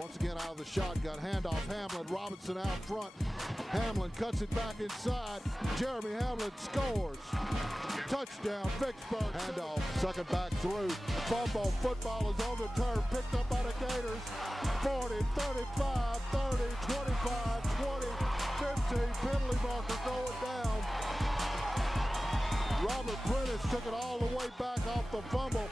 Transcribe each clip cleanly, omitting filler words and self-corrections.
Once again out of the shotgun, handoff Hamlin, Robinson out front. Hamlin cuts it back inside. Jeremy Hamlin scores. Touchdown, Vicksburg. Handoff, second back through. Fumble, football is on the turf, picked up by the Gators. 40, 35, 30, 25, 20, 15, penalty marker going down. Robert Prentice took it all the way back off the fumble.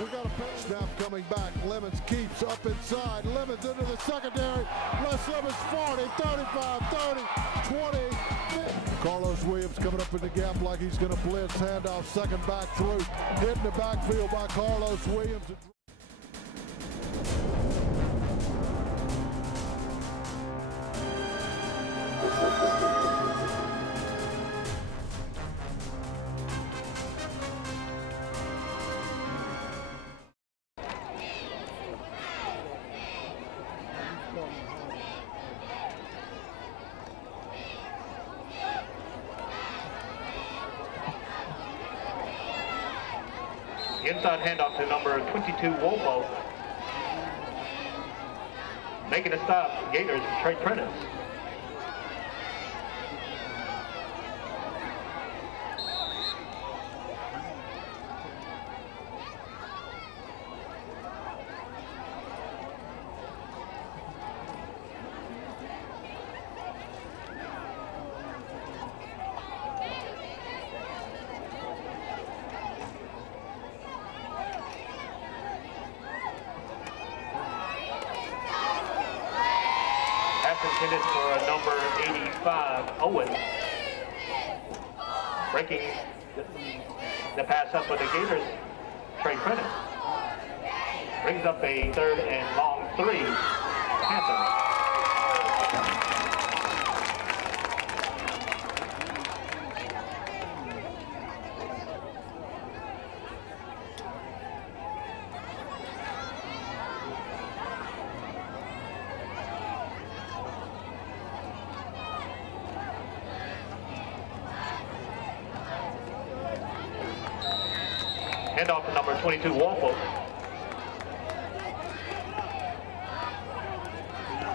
We got a penalty. Snap coming back. Lemons keeps up inside. Lemons into the secondary. Les Lemons 40, 35, 30, 20. 50. Carlos Williams coming up in the gap like he's going to blitz. Handoff, second back through. Hit in the backfield by Carlos Williams. Inside handoff to number 22, Wolfo. Making a stop, Gators, Trey Prentice. Intended for number 85, Owen. Breaking the pass up with the Gators, Trey Prentice. Brings up a third and long 3, Panthers. Handoff to number 22, Wolfo.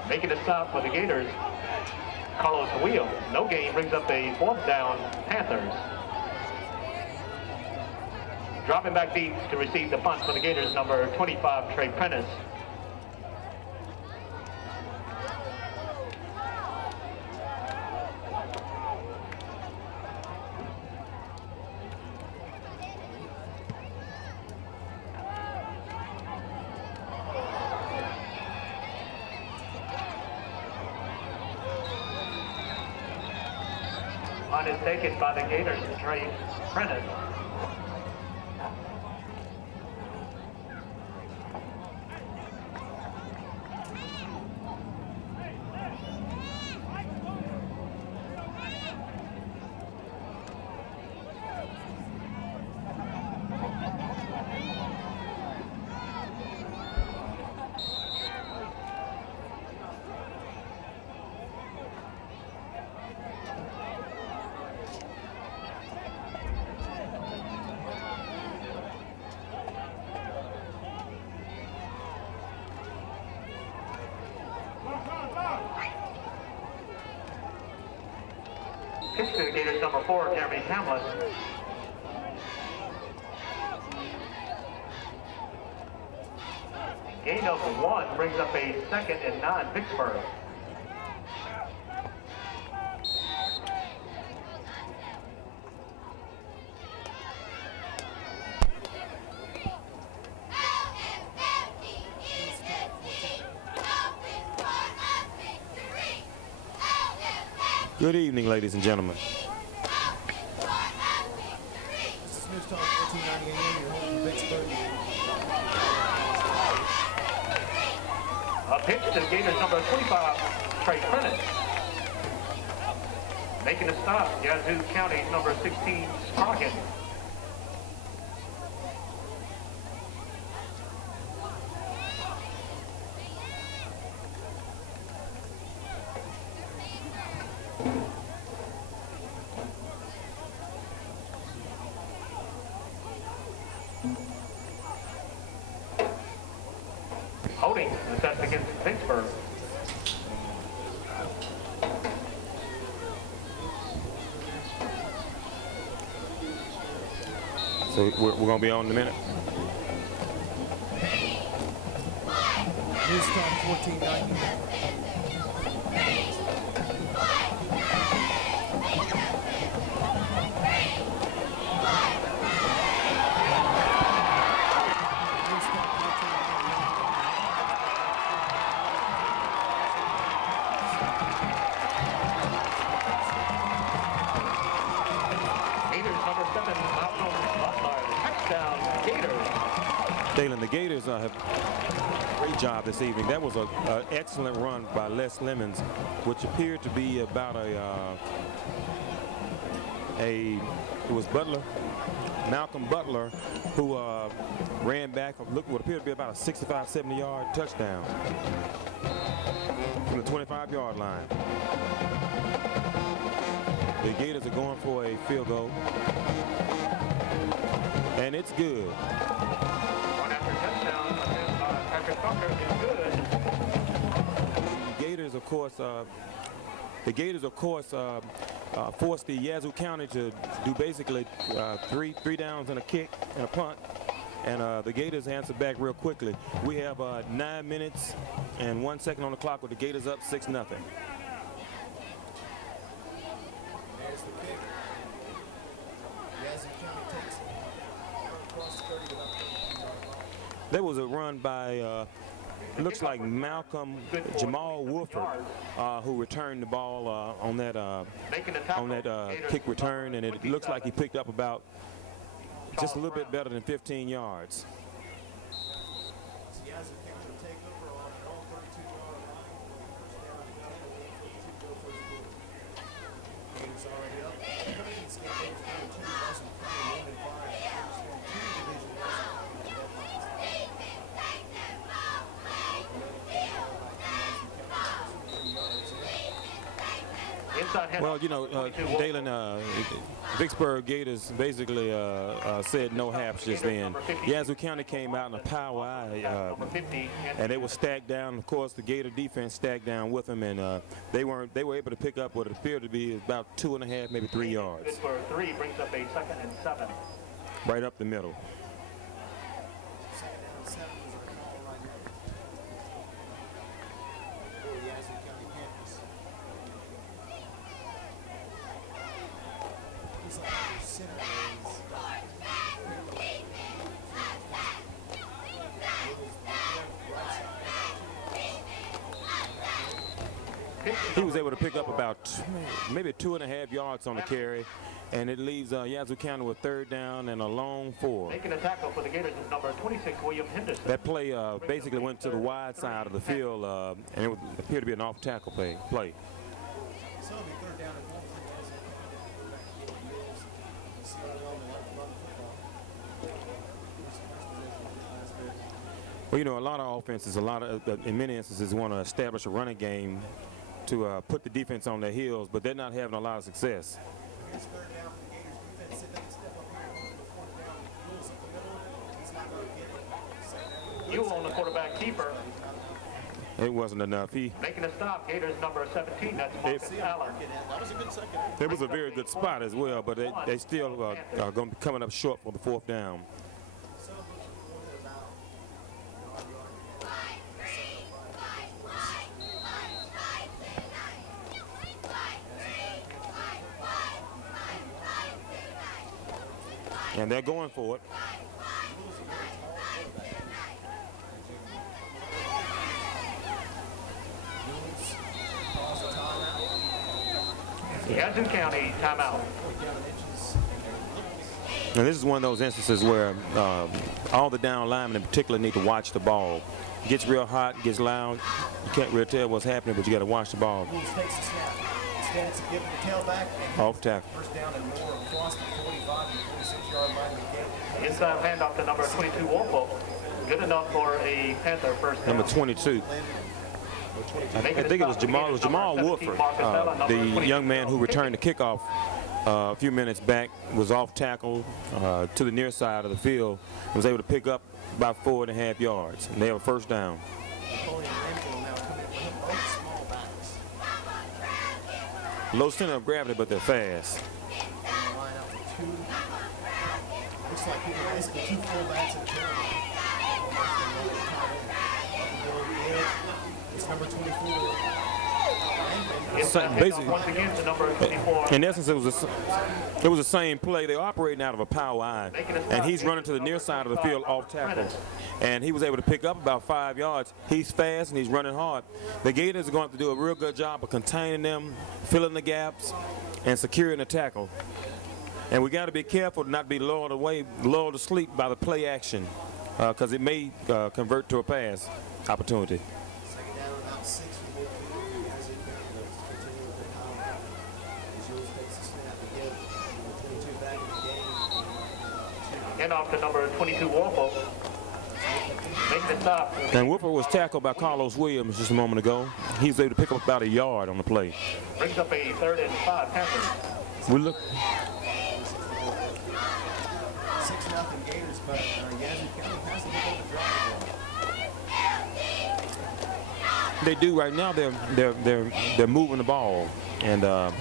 Making a stop for the Gators, Carlos Williams. No gain, brings up a 4th down, Panthers. Dropping back deep to receive the punt for the Gators, number 25, Trey Prentice. Punt is taken by the Gators, Trey Prentice. Pitch to the Gators, number 4, Jeremy Hamlin. Gain of 1 brings up a 2nd and 9, Vicksburg. Good evening, ladies and gentlemen. This is News Talk 1490 AM, your home from Vicksburg. A pitch to the Gators, number 25, Trey Prentice. Making a stop, Yazoo County, number 16, Sprocket. holding assessed against Vicksburg. So we're going to be on in a minute. News time 1490. Dalen, the Gators have a great job this evening. That was an excellent run by Les Lemons, which appeared to be about it was Butler, Malcolm Butler, who ran back, what appeared to be about a 65, 70-yard touchdown from the 25-yard line. The Gators are going for a field goal, and it's good. The Gators, of course, forced the Yazoo County to do basically three downs and a kick and a punt, and the Gators answered back real quickly. We have 9 minutes and 1 second on the clock with the Gators up 6-0. There's the kick. Yazoo County takes it across 30 to about 30. There was a run by looks like Malcolm Jamal Wolford, who returned the ball on that kick return, and it looks like he picked up about just a little bit better than 15 yards. Well, you know, Dalen, Vicksburg Gators basically said no haps just then. Yazoo County came out in a power eye, and they were stacked down. Of course, the Gator defense stacked down with them, and they were able to pick up what appeared to be about 2.5, maybe 3 yards. Vicksburg 3 brings up a 2nd and 7. Right up the middle. He was able to pick up about maybe 2.5 yards on the carry, and it leaves Yazoo County with 3rd down and a long 4. Making a tackle for the Gators is number 26, William Henderson. That play basically went to the wide side of the field, and it would appear to be an off-tackle play. So it'll be 3rd down and 1. Well, you know, a lot of offenses, in many instances, want to establish a running game to put the defense on their heels, but they're not having a lot of success. Here's 3rd down for the Gators defense. See if they can step up here on the 4th down. Rules up the middle. He's not going to get it. You on the quarterback keeper. It wasn't enough. Making a stop, Gators number 17, that's Marcus Allen. That was a good second. It was a very good spot as well, but they still are going to be coming up short for the 4th down. And they're going for it. Yazoo County timeout. And this is one of those instances where all the down linemen in particular need to watch the ball. It gets real hot, gets loud. You can't really tell what's happening, but you got to watch the ball. Instead, it's giving the tailback. Off tackle. 1st down and more across the 45 and 46-yard line of the game. Inside handoff to number 22, Wolfo. Good enough for a Panther 1st down. Number 22. I think it was Jamal Wolford, the young man who returned the kickoff a few minutes back, was off tackle to the near side of the field and was able to pick up about 4.5 yards, and they have a 1st down. low center of gravity, but they're fast. Line out to two. Looks like people basically two fullbacks and it's number 24. Basically, once again to number 24. in essence, it was the same play. They're operating out of a power I, and he's running to the near side of the field off tackle, and he was able to pick up about 5 yards. He's fast and he's running hard. The Gators are going to have to do a real good job of containing them, filling the gaps, and securing the tackle. And we got to be careful to not be lulled to sleep by the play action, because it may convert to a pass opportunity. Second down, about 6 for midfield. As it continue with the power. Yazoo takes the snap again. Number 22 back in the game. And off to number 22, Warfel. Making the stop. And Whipper was tackled by Carlos Williams just a moment ago. He was able to pick up about a yard on the play. Brings up a 3rd and 5 Panthers. We look. 6-0 Gators, but Yazoo County has to pick up the drive. They do right now. They're moving the ball, and the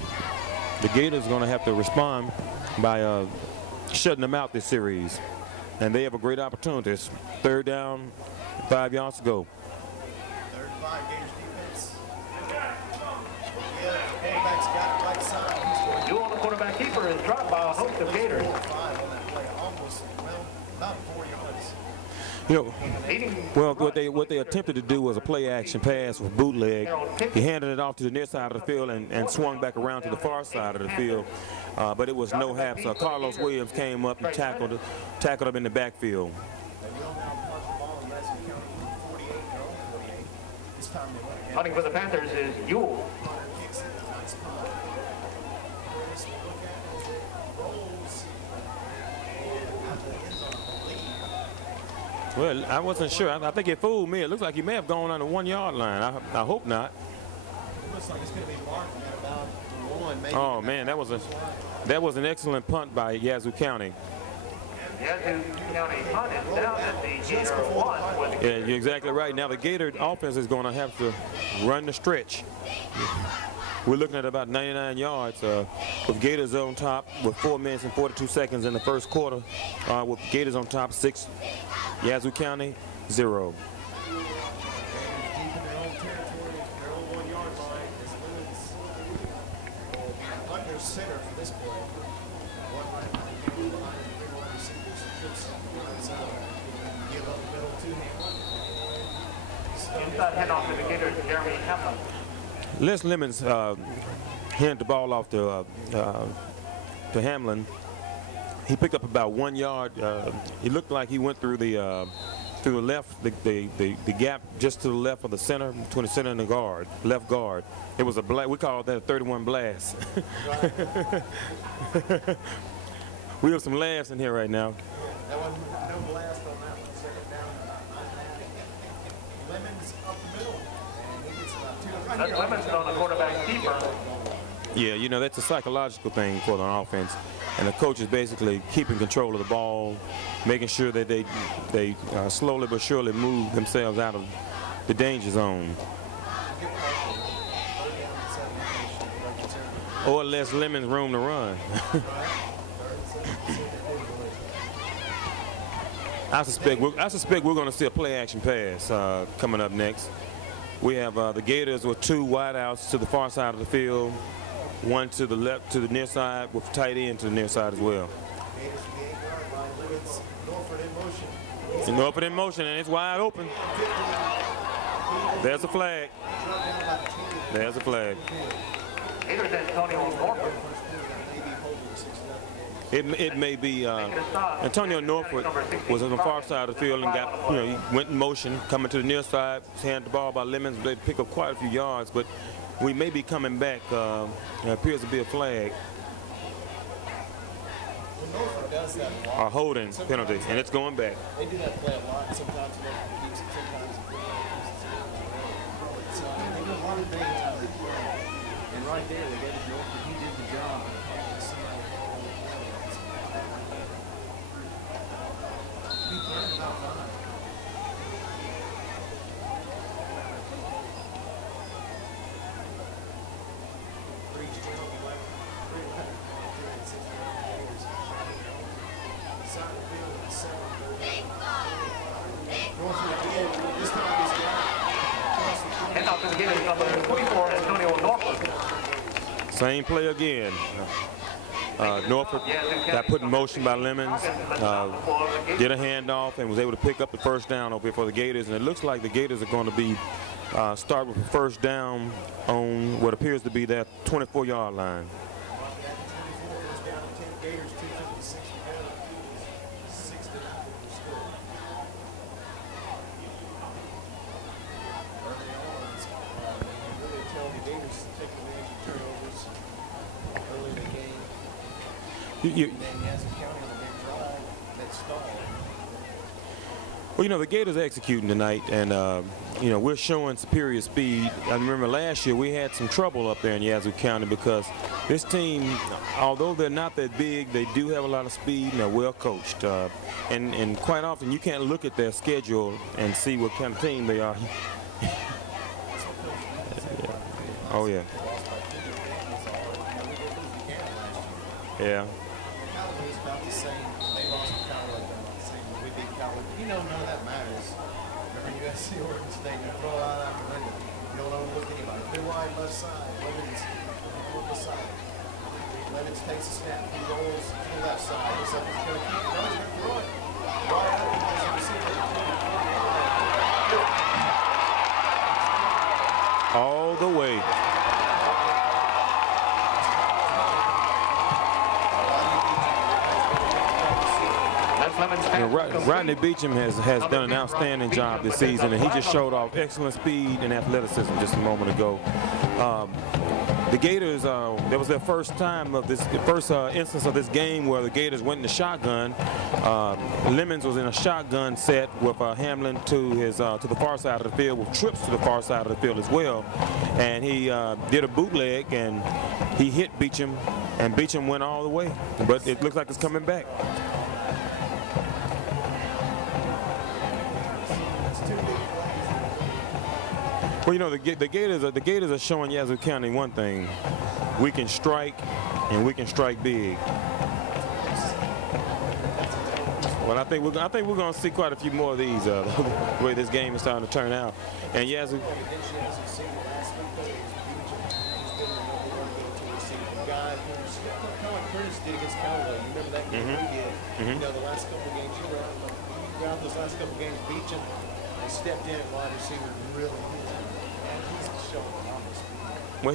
Gators are going to have to respond by shutting them out this series. And they have a great opportunity. It's 3rd down, 5 yards to go. 3rd and 5 Gators defense. Yeah, the quarterback's got it right side. Duel on the quarterback keeper is dropped by a host of Gators. 4-5 on that play, almost, well, about 4 yards. You know, well, what they attempted to do was a play action pass with bootleg. He handed it off to the near side of the field and swung back around to the far side of the field. But it was no hap. So Carlos Williams came up and tackled him in the backfield. Hunting for the Panthers is Ewell. Well, I wasn't sure. I think it fooled me. It looks like he may have gone on the 1 yard line. I hope not. It looks like it's going to be marked at about the 1. Maybe Oh man, that was an excellent punt by Yazoo County. Yazoo County punted down at the Gator 1. Yeah, you're exactly right. Now the Gator offense is going to have to run the stretch. We're looking at about 99 yards with Gators on top with 4 minutes and 42 seconds in the first quarter. With Gators on top 6, Yazoo County 0. Center for this play. One right behind the wide receivers. Give up the middle to him. Inside handoff to the Gators, Jeremy Hamlin. Les Lemons handed the ball off to Hamlin. He picked up about 1 yard. He looked like he went through the left, the gap just to the left of the center, between the center and the guard, left guard. It was a we call that a 31 blast. We have some laughs in here right now. That one, no blast on that one. Second down. Lemons up the middle. And he gets about 2. Lemons on the quarterback keeper. Yeah, you know, that's a psychological thing for the offense. And the coach is basically keeping control of the ball, making sure that they slowly but surely move themselves out of the danger zone. Or less Lemons room to run. I suspect we're going to see a play action pass coming up next. We have the Gators with 2 wideouts to the far side of the field, 1 to the left, to the near side, with tight end to the near side as well. Norford in motion, and it's wide open. There's a flag. There's a flag. Gators Antonio Norford. It may be Antonio Norford was on the far side of the field and got, he went in motion, coming to the near side, handed the ball by Lemons. They pick up quite a few yards, but we may be coming back. It appears to be a flag. A holding penalty, and it's going back. They do that play a lot. Sometimes it keeps it, sometimes it so they do a lot of things out of the play. And right there, they gave it Norford. He did the job. Be third about 5. Breach general Handoff to the Gators, number 24, Antonio Norfolk. Same play again. Norfolk got put in motion by Lemons, did a handoff, and was able to pick up the first down over here for the Gators. And it looks like the Gators are going to be start with a first down on what appears to be their 24-yard line. Well, you know, the Gators are executing tonight, and, you know, we're showing superior speed. I remember last year we had some trouble up there in Yazoo County because this team, although they're not that big, they do have a lot of speed and they're well coached. And quite often you can't look at their schedule and see what kind of team they are. Oh, yeah. Yeah. You know, none of that matters. Remember USC Oregon State, you throw out after window. You don't overlook anybody. Too wide left side. Lemons on the side. Lemons takes a snap. He rolls to the left side. Looks like he's going to keep it. No, he's going to throw it. Right out of the receiver. All the way. Rodney Beecham has done an outstanding job this season, and he just showed off excellent speed and athleticism just a moment ago. The Gators, that was their first time of this, first instance of this game where the Gators went in the shotgun. Lemons was in a shotgun set with Hamlin to the far side of the field, with trips to the far side of the field as well. And he did a bootleg, and he hit Beecham, and Beecham went all the way. But it looks like it's coming back. Well, you know, the Gators are showing Yazoo County one thing: we can strike, and we can strike big. Well, I think we're going to see quite a few more of these. The way this game is starting to turn out, and Yazoo. Did against Callaway. You remember that game we did? You know, the last couple of games, you throughout those last couple of games, Beecham stepped in at wide receiver and really and he's showing enormous speed. Well,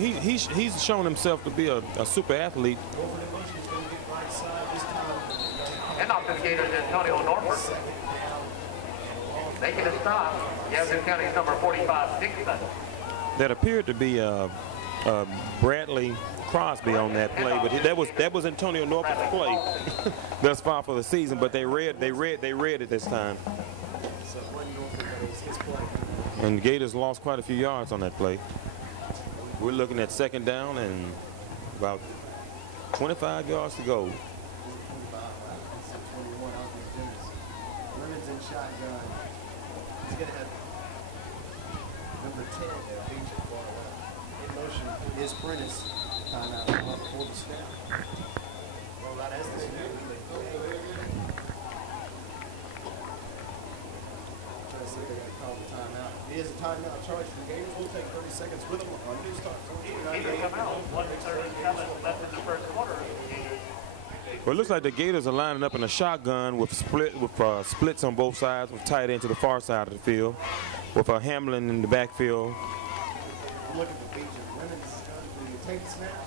he's shown himself to be a super athlete. And off to the Gators, Antonio Norfolk. Making a stop. Yazoo County's number 45, Dixon. That appeared to be Bradley Crosby on that play, but that was Antonio Norfolk's play thus far for the season. But they read it this time. And the Gators lost quite a few yards on that play. We're looking at second down and about 25 yards to go. Lemons in shotgun. He's going to have number 10 there, Beecham far left. In motion is Prentice. Timeout before the snap. Well, that has to do with they got to call the timeout. It is a timeout charge for the Gators. We'll take 30 seconds with them on News Talk 49. Come out. 1:37 left in the first quarter. Well, it looks like the Gators are lining up in a shotgun with splits on both sides, with tight end to the far side of the field, with Hamlin in the backfield. Look at the Beecham. Lemons is going to take the snap,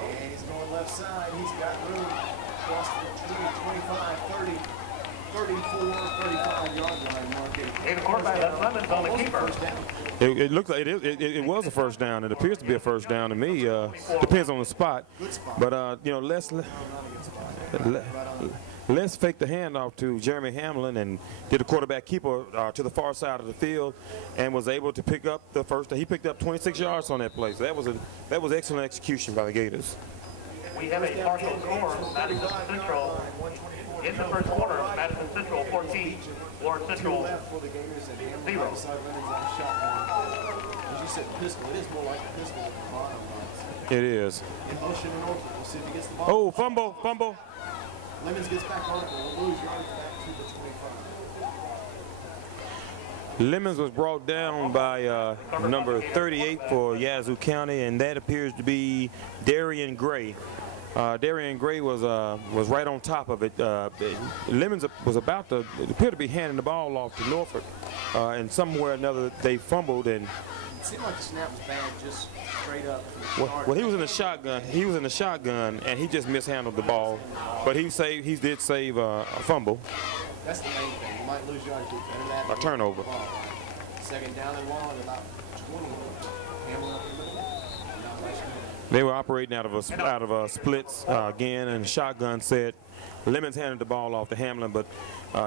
and he's going left side. He's got room across the 20, 25, 30, 34, 35 yard line market. And the quarterback, that's Lemons on the keeper. It looks like it was a first down. It appears to be a first down to me. Depends on the spot. But, you know, let's fake the handoff to Jeremy Hamlin and did a quarterback keeper to the far side of the field and was able to pick up the first. He picked up 26 yards on that play. So that was excellent execution by the Gators. We have a partial score. Madison Central in the first quarter. Madison Central 14, Lawrence Central 0. As you said, pistol. It is more like a pistol at the bottom. It is. In motion and over. We'll see if he gets the ball. Oh, fumble. Lemons gets back on it. We'll lose yards back to the 25. Lemons was brought down by number 38 for Yazoo County, and that appears to be Darian Gray. Darian Gray was right on top of it. Lemons was about to appear to be handing the ball off to Norfolk, and somewhere or another they fumbled, and it seemed like the snap was bad, just straight up. Well, he was in the shotgun. He was in the shotgun, and he just mishandled the ball, but he did save a fumble. That's the main thing. You might lose yards, better than that. A turnover. Second down and long, about 20. Hamlin up the middle. They were operating out of splits again, and shotgun set. Lemons handed the ball off to Hamlin, but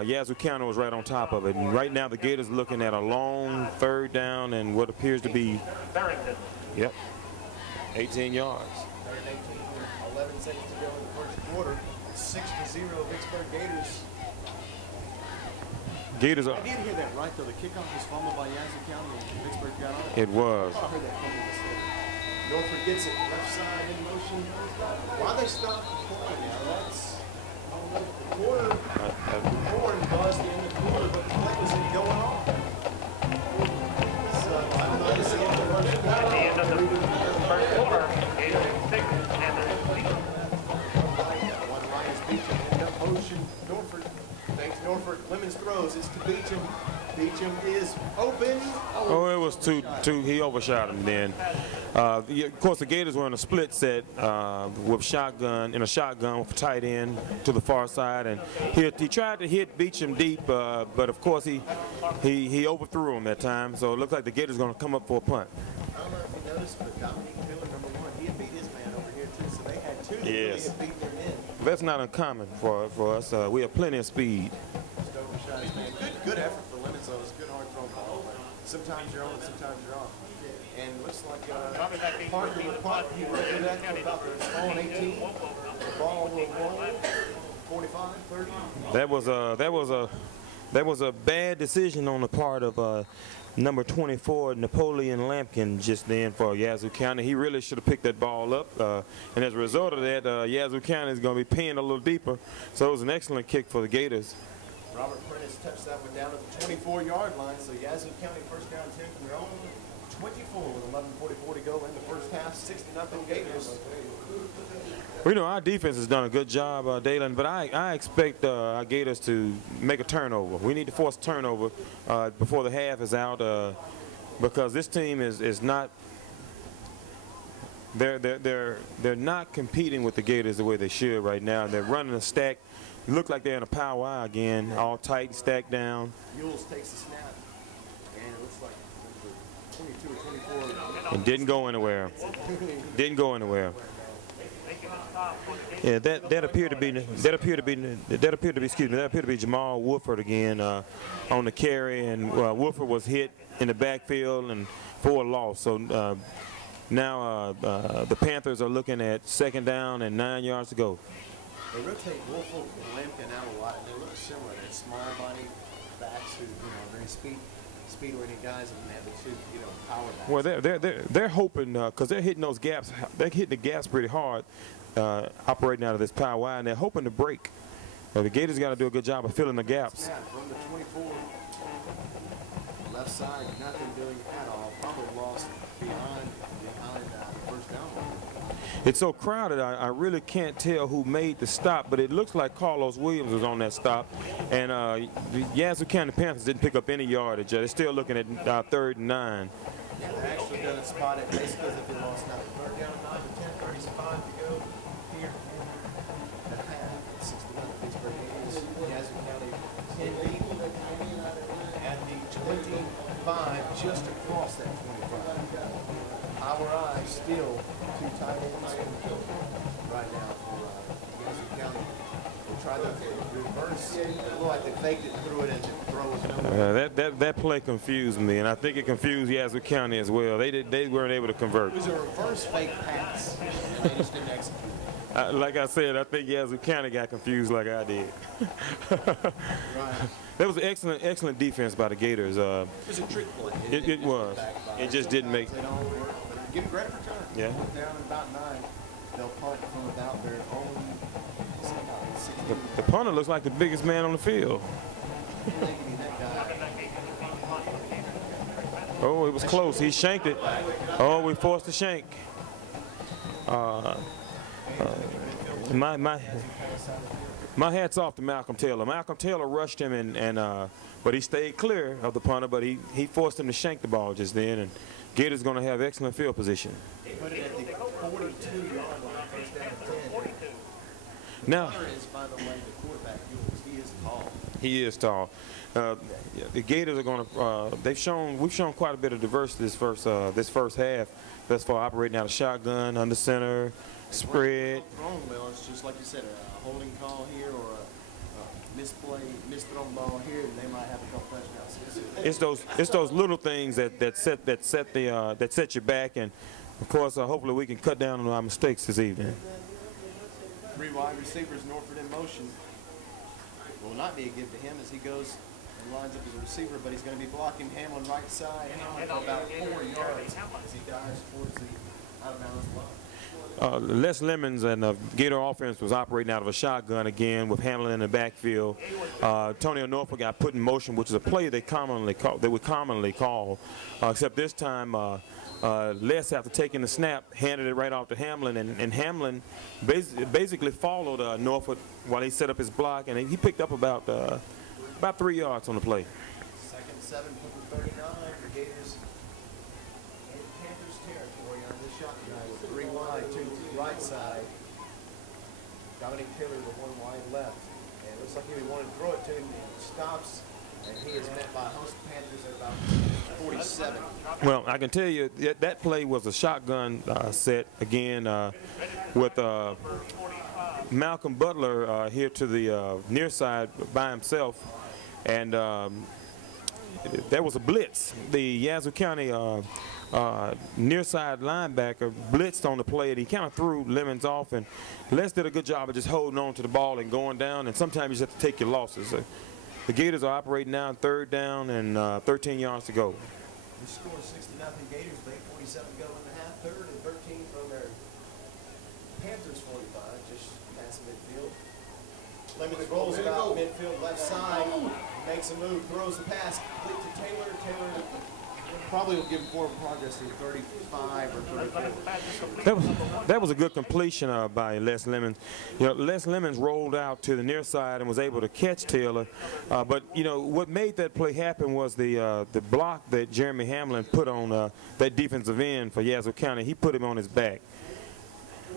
Yazoo County was right on top of it. And right now the Gators looking at a long third down and what appears to be, 18 yards. Third and 18, 11 seconds to go in the first quarter. 6-0 Vicksburg Gators. Gators are. I did hear that right though. The kickoff was fumbled by Yazoo County and Vicksburg got on it. It was. I heard that fumble mistake. Norfolk gets it, left side in motion. Why they stop playing now? That's the quarter. Horn buzzed in the quarter, but the play wasn't going on. So I'm not seeing the rush. At the end of the first quarter, Gators 6 and there's 3. One Ryan's Beecham in the motion. Norfolk. Thanks Norfolk. Lemons throws. It's to Beecham. Beecham is open. Oh, it was too. He overshot him then. Of course, the Gators were in a split set with shotgun with tight end to the far side, and he tried to hit Beecham deep, but of course he overthrew him that time. So it looks like the Gators going to come up for a punt. I don't know if you noticed, but Dominique Miller, number 1, he had beat his man over here too. So they had 2 that really had beat their men. That's not uncommon for us. We have plenty of speed. Just overshot his man. Good effort for Lemons though. It's a good hard throw ball. Sometimes you're on, and sometimes you're off. And it looks like punt, he will do that for about the own 18. The ball will roll 45, 30. That was a bad decision on the part of number 24, Napoleon Lampkin, just then for Yazoo County. He really should have picked that ball up. And as a result of that, Yazoo County is going to be pinned a little deeper. So it was an excellent kick for the Gators. Robert Prentice touched that one down at the 24-yard line. So Yazoo County first down 10 from their own 24 with 11:44 to go in the first half. 60-0 Gators. Well, you know, our defense has done a good job, Dalen, but I expect our Gators to make a turnover. We need to force a turnover before the half is out because this team is not. They're not competing with the Gators the way they should right now. They're running a stack. It look like they're in a power I again, all tight, stacked down. Mules takes the snap, and it looks like 22 or 24. It didn't go anywhere. Didn't go anywhere. Yeah, that appeared to be Jamal Woodford again on the carry, and Woodford was hit in the backfield and for a loss. So now the Panthers are looking at second down and 9 yards to go. They rotate Woodford and Lampkin out a lot, and they look similar. They're small body backs who, are very speed-oriented guys, and they have the 2, power backs. Well, they're hoping because they're hitting those gaps. They're hitting the gaps pretty hard, operating out of this power wide, and they're hoping to break. The Gators got to do a good job of filling the gaps. Yeah, from the 24, left side, nothing doing at all. Probably lost behind the first down line. It's so crowded, I really can't tell who made the stop, but it looks like Carlos Williams was on that stop. And the Yazoo County Panthers didn't pick up any yardage. They're still looking at 3rd and 9. Yeah, they're actually going to spot it basically as if they lost now. 3rd down, 9 to 10, 35 to go here. The half, 61 Vicksburg Gators, Yazoo County in lead at the 25, just across that 25. Our eyes still 2 tight ends right now for Yazoo County. They tried to reverse. It looked like they faked it, threw it, and the throw was nowhere. That play confused me, and I think it confused Yazoo County as well. They weren't able to convert. It was a reverse fake pass, and they just didn't execute. Like I said, I think Yazoo County got confused like I did. Right. That was an excellent defense by the Gators. It was a trick play. It was. It just didn't make. They don't work. Give them credit for trying. Yeah. Down at about 9, they'll punt from about their own. The punter looks like the biggest man on the field. That guy. Oh, it was close. He shanked it. Oh, we forced the shank. My hat's off to Malcolm Taylor. Malcolm Taylor rushed him, but he stayed clear of the punter, but he forced him to shank the ball just then, and Gators going to have excellent field position. They put it at the 42-yard line, first down and 10. Now, Is, by the way, the quarterback. He is tall. He is tall. The Gators are going to. We've shown quite a bit of diversity this first half. Thus far, operating out of shotgun, under center, spread. Well, it's just like you said, a holding call here or a misthrown ball here, and they might have a couple touchdowns. It's those little things that set you back, and of course, hopefully, we can cut down on our mistakes this evening. 3 wide receivers, Norford in motion. Will not be a give to him as he goes and lines up as a receiver, but he's going to be blocking Hamlin right side for about 4 yards as he dives towards the out-of-bounds line. Les Lemons and the Gator offense was operating out of a shotgun again with Hamlin in the backfield. Antonio Norfolk got put in motion, which is a play they would commonly call, except this time Les, after taking the snap, handed it right off to Hamlin, and Hamlin basically followed Norfolk while he set up his block, and he picked up about 3 yards on the play. 2nd and 7 from the 39. The Gators in Panthers territory on this shotgun with 3 wide, 2 to the right side. Dominic Taylor with 1 wide left, and it looks like he wanted to throw it to him, and he stops. And he is met by host Panthers at about 47. Well, I can tell you that play was a shotgun set again with Malcolm Butler here to the near side by himself, and there was a blitz. The Yazoo County near side linebacker blitzed on the play, and he kind of threw Lemons off, and Les did a good job of just holding on to the ball and going down, and sometimes you just have to take your losses. The Gators are operating now, 3rd down and 13 yards to go. The score is 6-0 Gators, but 8:47 to go in the half. 3rd and 13 from their Panthers 45, just past midfield. Lemons rolls about midfield left side, makes a move, throws the pass, complete to Taylor. Taylor probably will give forward progress to 35 or 34. That was a good completion by Les Lemons. Les Lemons rolled out to the near side and was able to catch Taylor. But what made that play happen was the block that Jeremy Hamlin put on that defensive end for Yazoo County. He put him on his back.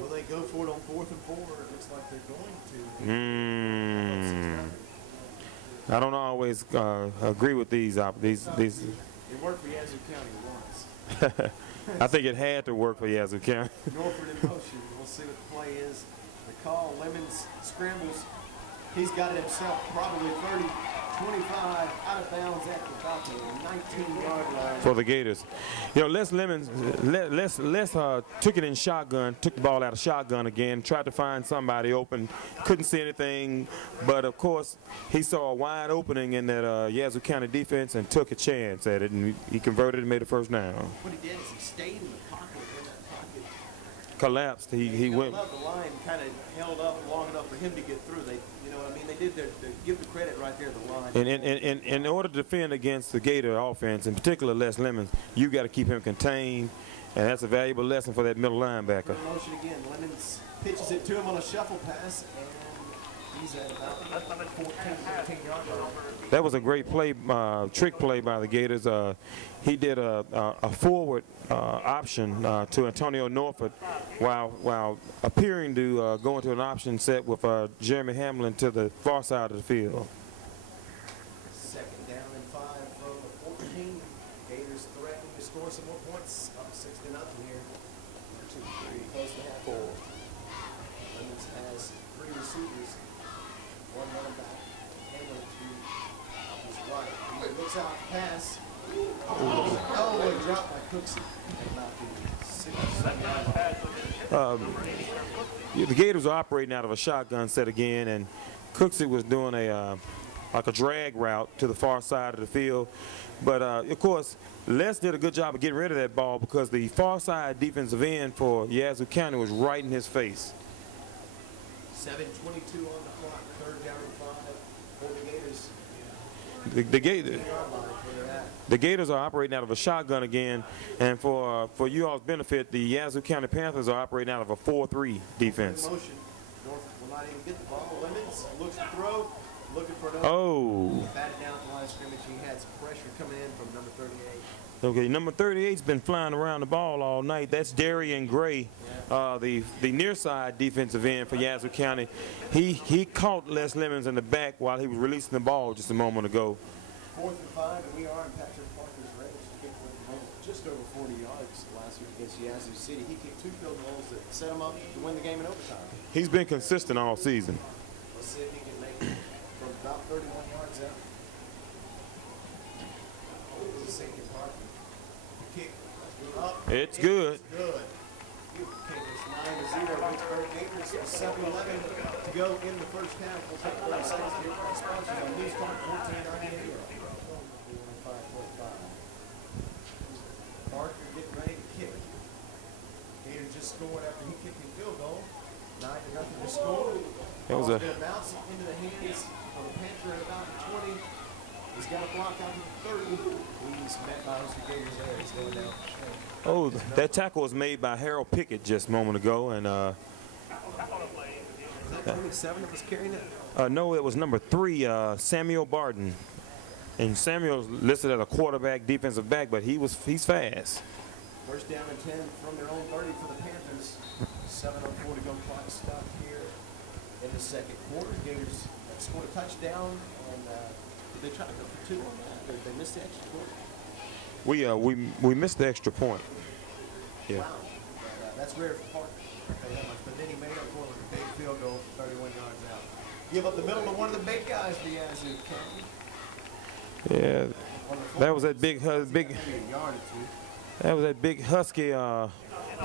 Will they go for it on 4th and 4? It looks like they're going to. I don't always agree with these. It worked for Yazoo County once. I think it had to work for Yazoo County. Norford in motion. We'll see what the play is. The call, Lemons scrambles. He's got it himself, probably 30, 25, out of bounds at about the 19-yard line. For the Gators. Les Lemons, Les took it in shotgun, took the ball out of shotgun again, tried to find somebody open, couldn't see anything, but of course he saw a wide opening in that Yazoo County defense and took a chance at it, and he converted and made a 1st down. What he did is he stayed in the pocket, in that pocket. Collapsed. He went. The line kind of held up long enough for him to get through. They did give the credit right there to the line. And in order to defend against the Gator offense, in particular Les Lemons, you got to keep him contained, and that's a valuable lesson for that middle linebacker. Motion again. Lemons pitches it to him on a shuffle pass, and he's at about 14, 15-yard line. That was a great play, trick play by the Gators. He did a forward option to Antonio Norfolk while appearing to go into an option set with Jeremy Hamlin to the far side of the field. 2nd down and 5 from the 14. Gators threatening to score some more points. Up 6-0 here. 2, 3, close to half. 4. Lemons has 3 receivers. 1 running back. Hamlin to his right. He looks out to pass. Oh, it dropped by Cooksey. The Gators are operating out of a shotgun set again, and Cooksey was doing like a drag route to the far side of the field. But, of course, Les did a good job of getting rid of that ball because the far side defensive end for Yazoo County was right in his face. 7:22 on the clock, 3rd down and 5 for the Gators. the Gators are operating out of a shotgun again, and for you all's benefit, the Yazoo County Panthers are operating out of a 4-3 defense. Motion. Norfolk will not even get the ball. Lemons looks to throw, looking for another. Oh. Batted down at the line of scrimmage. He had some pressure coming in from number 38. Okay, number 38's been flying around the ball all night. That's Darian Gray, the near side defensive end for Yazoo County. He caught Les Lemons in the back while he was releasing the ball just a moment ago. 4th and 5, and we are in Patrick Parker's range to get just over 40 yards last week against Yazoo City. He kicked 2 field goals that set him up to win the game in overtime. He's been consistent all season. Let's see if he can make it from about 31 yards out. Sinking Parker. Kick up. It's good. It's good. Kick is 9-0. Vicksburg Gators 7-11 to go in the first half. We'll take 30 seconds to hear from our sponsors on News Talk 1498. Parker getting ready to kick. Gators just scored after he kicked the field goal. 9-0 to score. That was going to bounce into the hands of the Panther at about the 20. He's got a block out to the 30. He's met by those Gators there. He's going down. Oh, that tackle was made by Harold Pickett just a moment ago, and Is that 27 that was carrying it? no, it was number 3, Samuel Barton. And Samuel's listed as a quarterback, defensive back, but he's fast. First down and 10 from their own 30 for the Panthers. 7:04 to go. Clock stop here in the second quarter. Gators scored a touchdown, and did they try to go for 2 on that? Or did they miss the extra point? We missed the extra point. Yeah. Wow. That's rare for Parker. But then he made up for it with a big field goal from 31 yards out. Give up the middle to one of the big guys for Yazoo County. Yeah, that was that big husky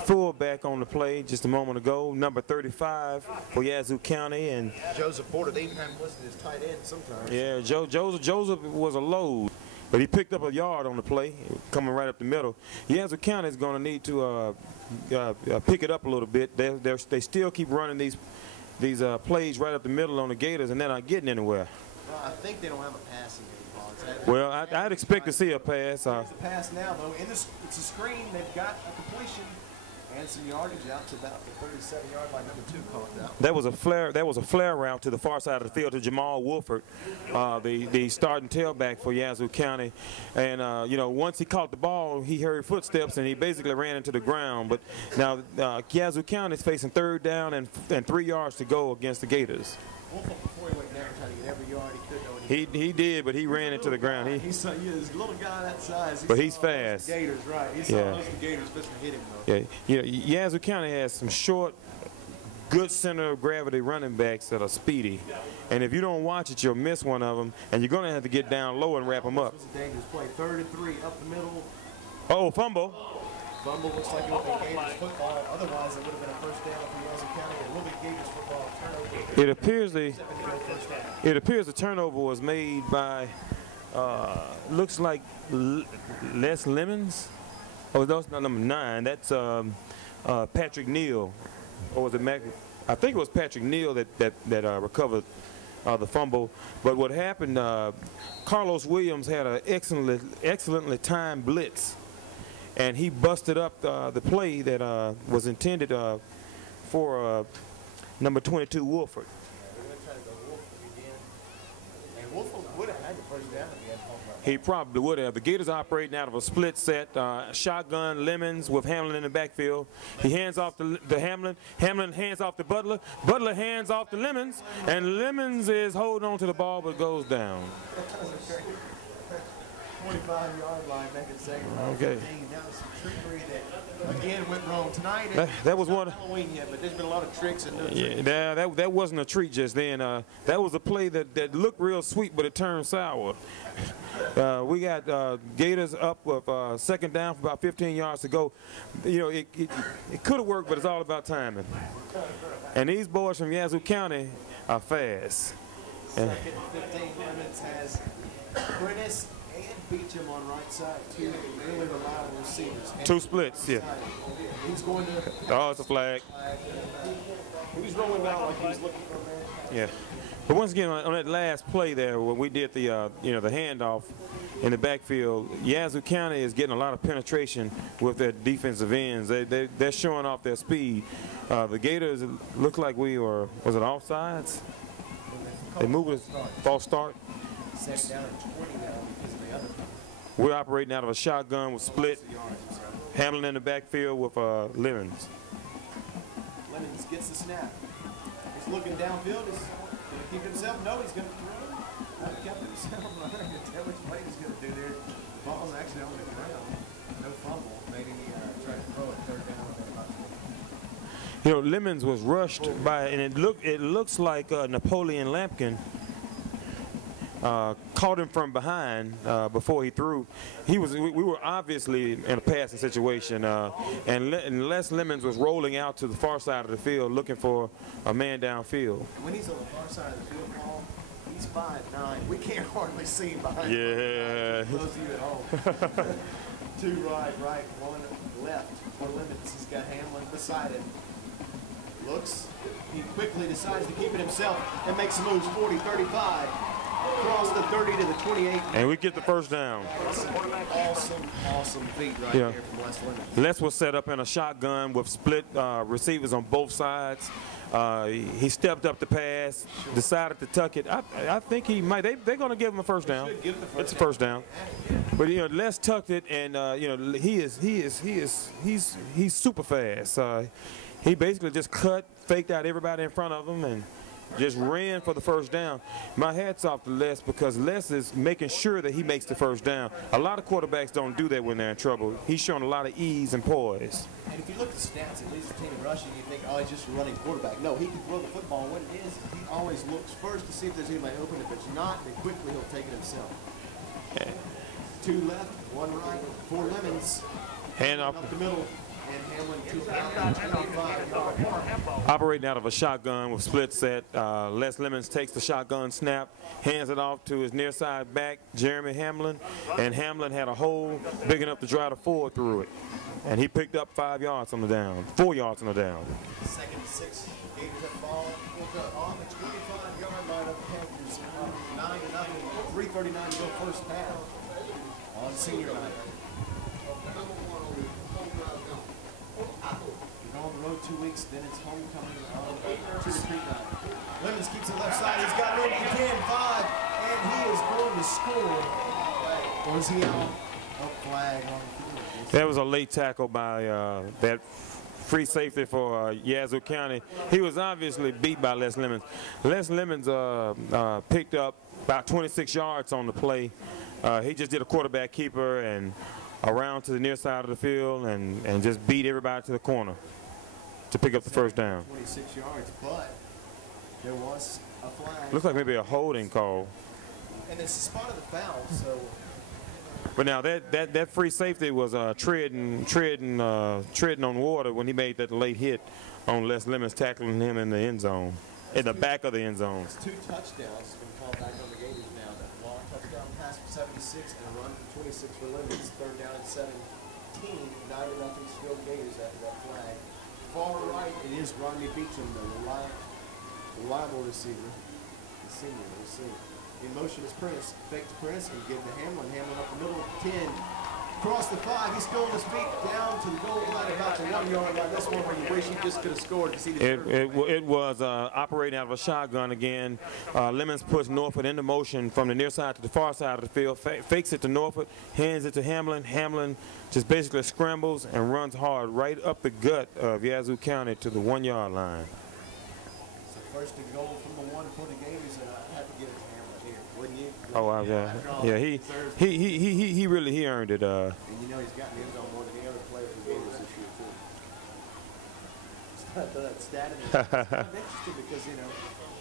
fullback on the play just a moment ago, number 35 for Yazoo County. And Joseph Porter, they even have him listed as tight end sometimes. yeah, Joseph was a load, but he picked up a yard on the play, coming right up the middle. Yazoo County is going to need to pick it up a little bit. They still keep running these plays right up the middle on the Gators, and they're not getting anywhere. Well, I think they don't have a passing game. Well, I'd expect to see a pass. There's a pass now, though. It's a screen. They've got a completion and some yardage out to about the 37-yard line. Number 2 caught out. That was a flare route to the far side of the field to Jamal Wolford, the starting tailback for Yazoo County. And once he caught the ball, he heard footsteps and he basically ran into the ground. But now Yazoo County is facing 3rd down and 3 yards to go against the Gators. Wolford, before he went down, tried to get every yard he could. He did, but he ran into the ground. He's a little guy that size. But he's fast. Gators, right? He saw most of the Gators just to hit him, though. Yeah, Yazoo County has some short, good center of gravity running backs that are speedy. And if you don't watch it, you'll miss one of them, and you're going to have to get down low and wrap them up. This was a dangerous play. 3rd and 3 up the middle. Oh, fumble. Fumble looks like it would have been Gators football. Otherwise, it would have been a first down for Yazoo County. It will be Gators football. Turnover. It appears the turnover was made by looks like Les Lemons. Oh, that's not number 9. That's Patrick Neal. Or was it Mac? I think it was Patrick Neal that recovered the fumble. But what happened? Carlos Williams had an excellently timed blitz, and he busted up the play that was intended for number 22 Wolford. He probably would have. The Gators operating out of a split set, shotgun, Lemons with Hamlin in the backfield. He hands off to Hamlin. Hamlin hands off to Butler. Butler hands off to Lemons, and Lemons is holding on to the ball but goes down. 25-yard line, back at second. Okay. That was some trickery that again went wrong tonight. That was one. Halloween yet, but there's been a lot of tricks and that wasn't a treat just then. That was a play that looked real sweet, but it turned sour. We got Gators up with 2nd down for about 15 yards to go. It could have worked, but it's all about timing. And these boys from Yazoo County are fast. Second 15 minutes has Prentice and Beecham on right side. 2 really reliable receivers. 2 splits, yeah. He's going to. Oh, it's a flag. He was rolling out like he was looking for a man. Yeah. But once again, on that last play there, when we did the the handoff in the backfield, Yazoo County is getting a lot of penetration with their defensive ends. They're showing off their speed. The Gators look like was it offsides? They moved it, false start. Second down and 20 now because of the other. We're operating out of a shotgun with split. Hamlin in the backfield with Lemons. Lemons gets the snap. He's looking downfield. He's going to keep himself. No, he's going to throw. He kept himself. I'm not going to tell which way he's going to do there. The ball's actually on the ground. No fumble. Made him try to throw it third down. You know, Lemons was rushed by, and it looks like Napoleon Lampkin caught him from behind before he threw. We were obviously in a passing situation, and Les Lemons was rolling out to the far side of the field looking for a man downfield. And when he's on the far side of the field, Paul, he's 5'9". We can't hardly see him behind him. Yeah. Close you at home. Two right, one left for Lemons. He's got Hamlin beside him. Looks, he quickly decides to keep it himself and makes moves 40, 35. Across the 30 to the 28. And we get the first down. Awesome feat right there from Les Lemons. Les was set up in a shotgun with split receivers on both sides. He stepped up the pass, decided to tuck it. I think he might. They're going to give him a first down. It's a first down. But Les tucked it, and he's super fast. He basically just faked out everybody in front of him, and just ran for the first down. My hat's off to Les, because Les is making sure that he makes the first down. A lot of quarterbacks don't do that when they're in trouble. He's showing a lot of ease and poise. And if you look at the stats, at least the team rushing, you think, oh, he's just a running quarterback. No, he can throw the football. What it is, he always looks first to see if there's anybody open. If it's not, then quickly he'll take it himself. Yeah. Two left, one right, four Lemons. Hand off Up the middle. And Hamlin operating out of a shotgun with split set. Les Lemons takes the shotgun snap, hands it off to his near side back, Jeremy Hamlin, and Hamlin had a hole big enough to drive a 4 through it. And he picked up 5 yards on the down, 4 yards on the down. Second and 6, Gators have the ball on the 25-yard line of the Panthers. 9-0, 3:39 to go first half on senior night. On the road 2 weeks, then it's homecoming on trick-or-treat night. Lemons keeps it left side. He's got room for 10, 5, and he is going to score. Was he out? A flag on the field. That was a late tackle by that free safety for Yazoo County. He was obviously beat by Les Lemons. Les Lemons picked up about 26 yards on the play. He just did a quarterback keeper and around to the near side of the field and just beat everybody to the corner to pick up the first down. 26 yards, but there was a flag. Looks like maybe a holding call. And it's the spot of the foul, so. But now that free safety was treading on water when he made that late hit on Les Lemons, tackling him in the end zone, in the back of the end zone. It's 2 touchdowns been called back on the Gators now. That long touchdown pass for 76 and a run for 26 for Lemons. Third down and 17. 9-0 still Gators after that flag. Far right, it is Rodney Beecham, the reliable receiver, the senior receiver. In motion is Prentice. Fake to Prentice and give to Hamlin. Hamlin up the middle, 10. Across the 5, he's going his feet down to the goal line, about the 1 yard line. This one where you wish he just could have scored to see the It was operating out of a shotgun again. Lemons puts Norfolk into motion from the near side to the far side of the field, fakes it to Norfolk, hands it to Hamlin. Hamlin just basically scrambles and runs hard right up the gut of Yazoo County to the 1 yard line. So first and goal from the 1 for the Gators, and I have to give it to Hamlin here, wouldn't you? Oh, yeah. He really earned it. And you know he's gotten in on more than any other player for the Gators this year too. It's not that stat in there. It's kind of interesting because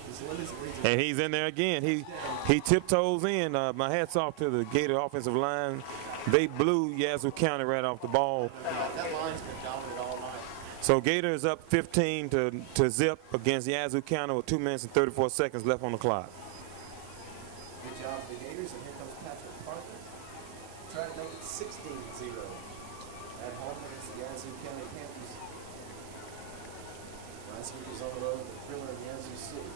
his limits leads. And he's in there again. He tiptoes in. My hat's off to the Gator offensive line. They blew Yazoo County right off the ball. That line's been dominant all night. So Gators up 15 to zip against Yazoo County with 2 minutes and 34 seconds left on the clock. Good job for the Gators, and here comes Patrick Parker. Trying to make it 16-0 at home against the Yazoo County Panthers. Last week was on the road with Thriller in Yazoo City.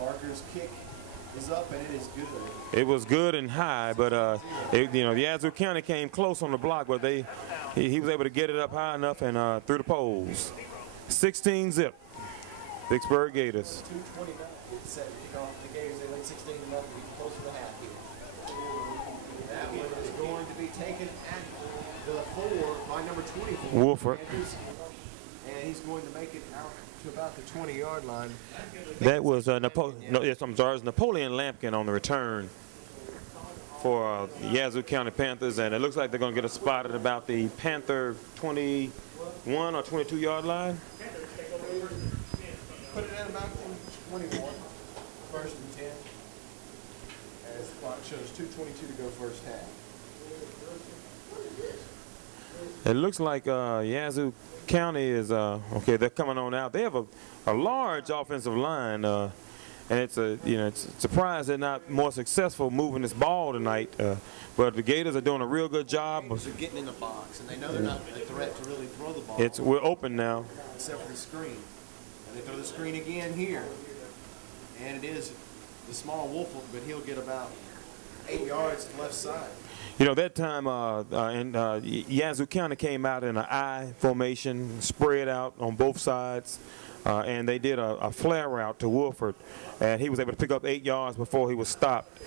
Parker's kick is up, and it is good. It was good and high, but you know, Yazoo County came close on the block, but he was able to get it up high enough and through the poles. 16 zip. Vicksburg Gators. 2:29. It's set to kick off the Gators. They lead 16 0 to be close to the half here. That one is going to be taken at the 4 by number 24. Wolford. And he's going to make it out to about the 20-yard line. That was Napoleon Lampkin on the return for Yazoo County Panthers, and it looks like they're going to get a spot at about the Panther 21 or 22-yard line. Put it at about 21, first and 10. As the clock shows 2:22 to go first half. It looks like Yazoo County is okay. They're coming on out. They have a large offensive line, and it's it's a surprise they're not more successful moving this ball tonight. But the Gators are doing a real good job. They're getting in the box, and they know they're not a threat to really throw the ball. We're open now. Except for the screen, and they throw the screen again here, and it is the small Wolford, but he'll get about 8 yards to the left side. You know, that time Yazoo County came out in an I formation, spread out on both sides, and they did a flare route to Wolford, and he was able to pick up 8 yards before he was stopped.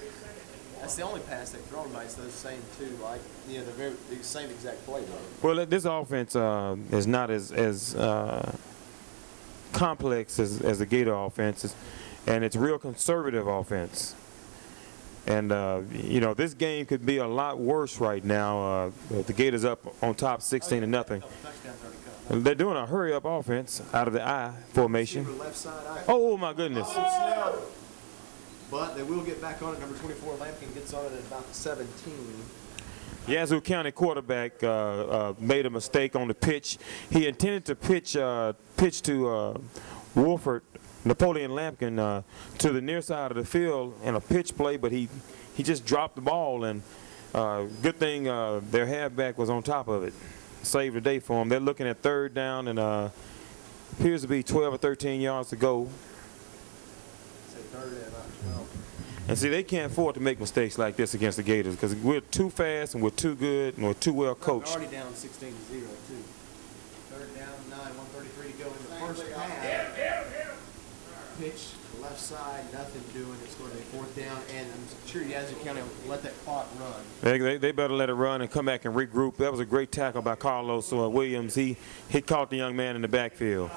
That's the only pass they've thrown tonight. It's those same two, like the same exact play. Well, this offense is not as complex as the Gator offense is, and it's real conservative offense. And, you know, this game could be a lot worse right now. The Gators up on top 16-0. They're doing a hurry-up offense out of the I formation. Oh, my goodness. But they will get back on it. Number 24, Lampkin, gets on it at about 17. Yazoo County quarterback made a mistake on the pitch. He intended to pitch to Wolford, Napoleon Lampkin, to the near side of the field in a pitch play, but he just dropped the ball, and good thing their halfback was on top of it. Saved the day for them. They're looking at third down, and appears to be 12 or 13 yards to go. And see, they can't afford to make mistakes like this against the Gators because we're too fast and we're too good and we're too well coached. Already down 16-0 too. Third down, 9, 1:33 to go in the first half. Pitch to the left side, nothing doing. It's going to be fourth down, and I'm sure Yazoo County will let that clock run. They better let it run and come back and regroup. That was a great tackle by Carlos Williams. He caught the young man in the backfield.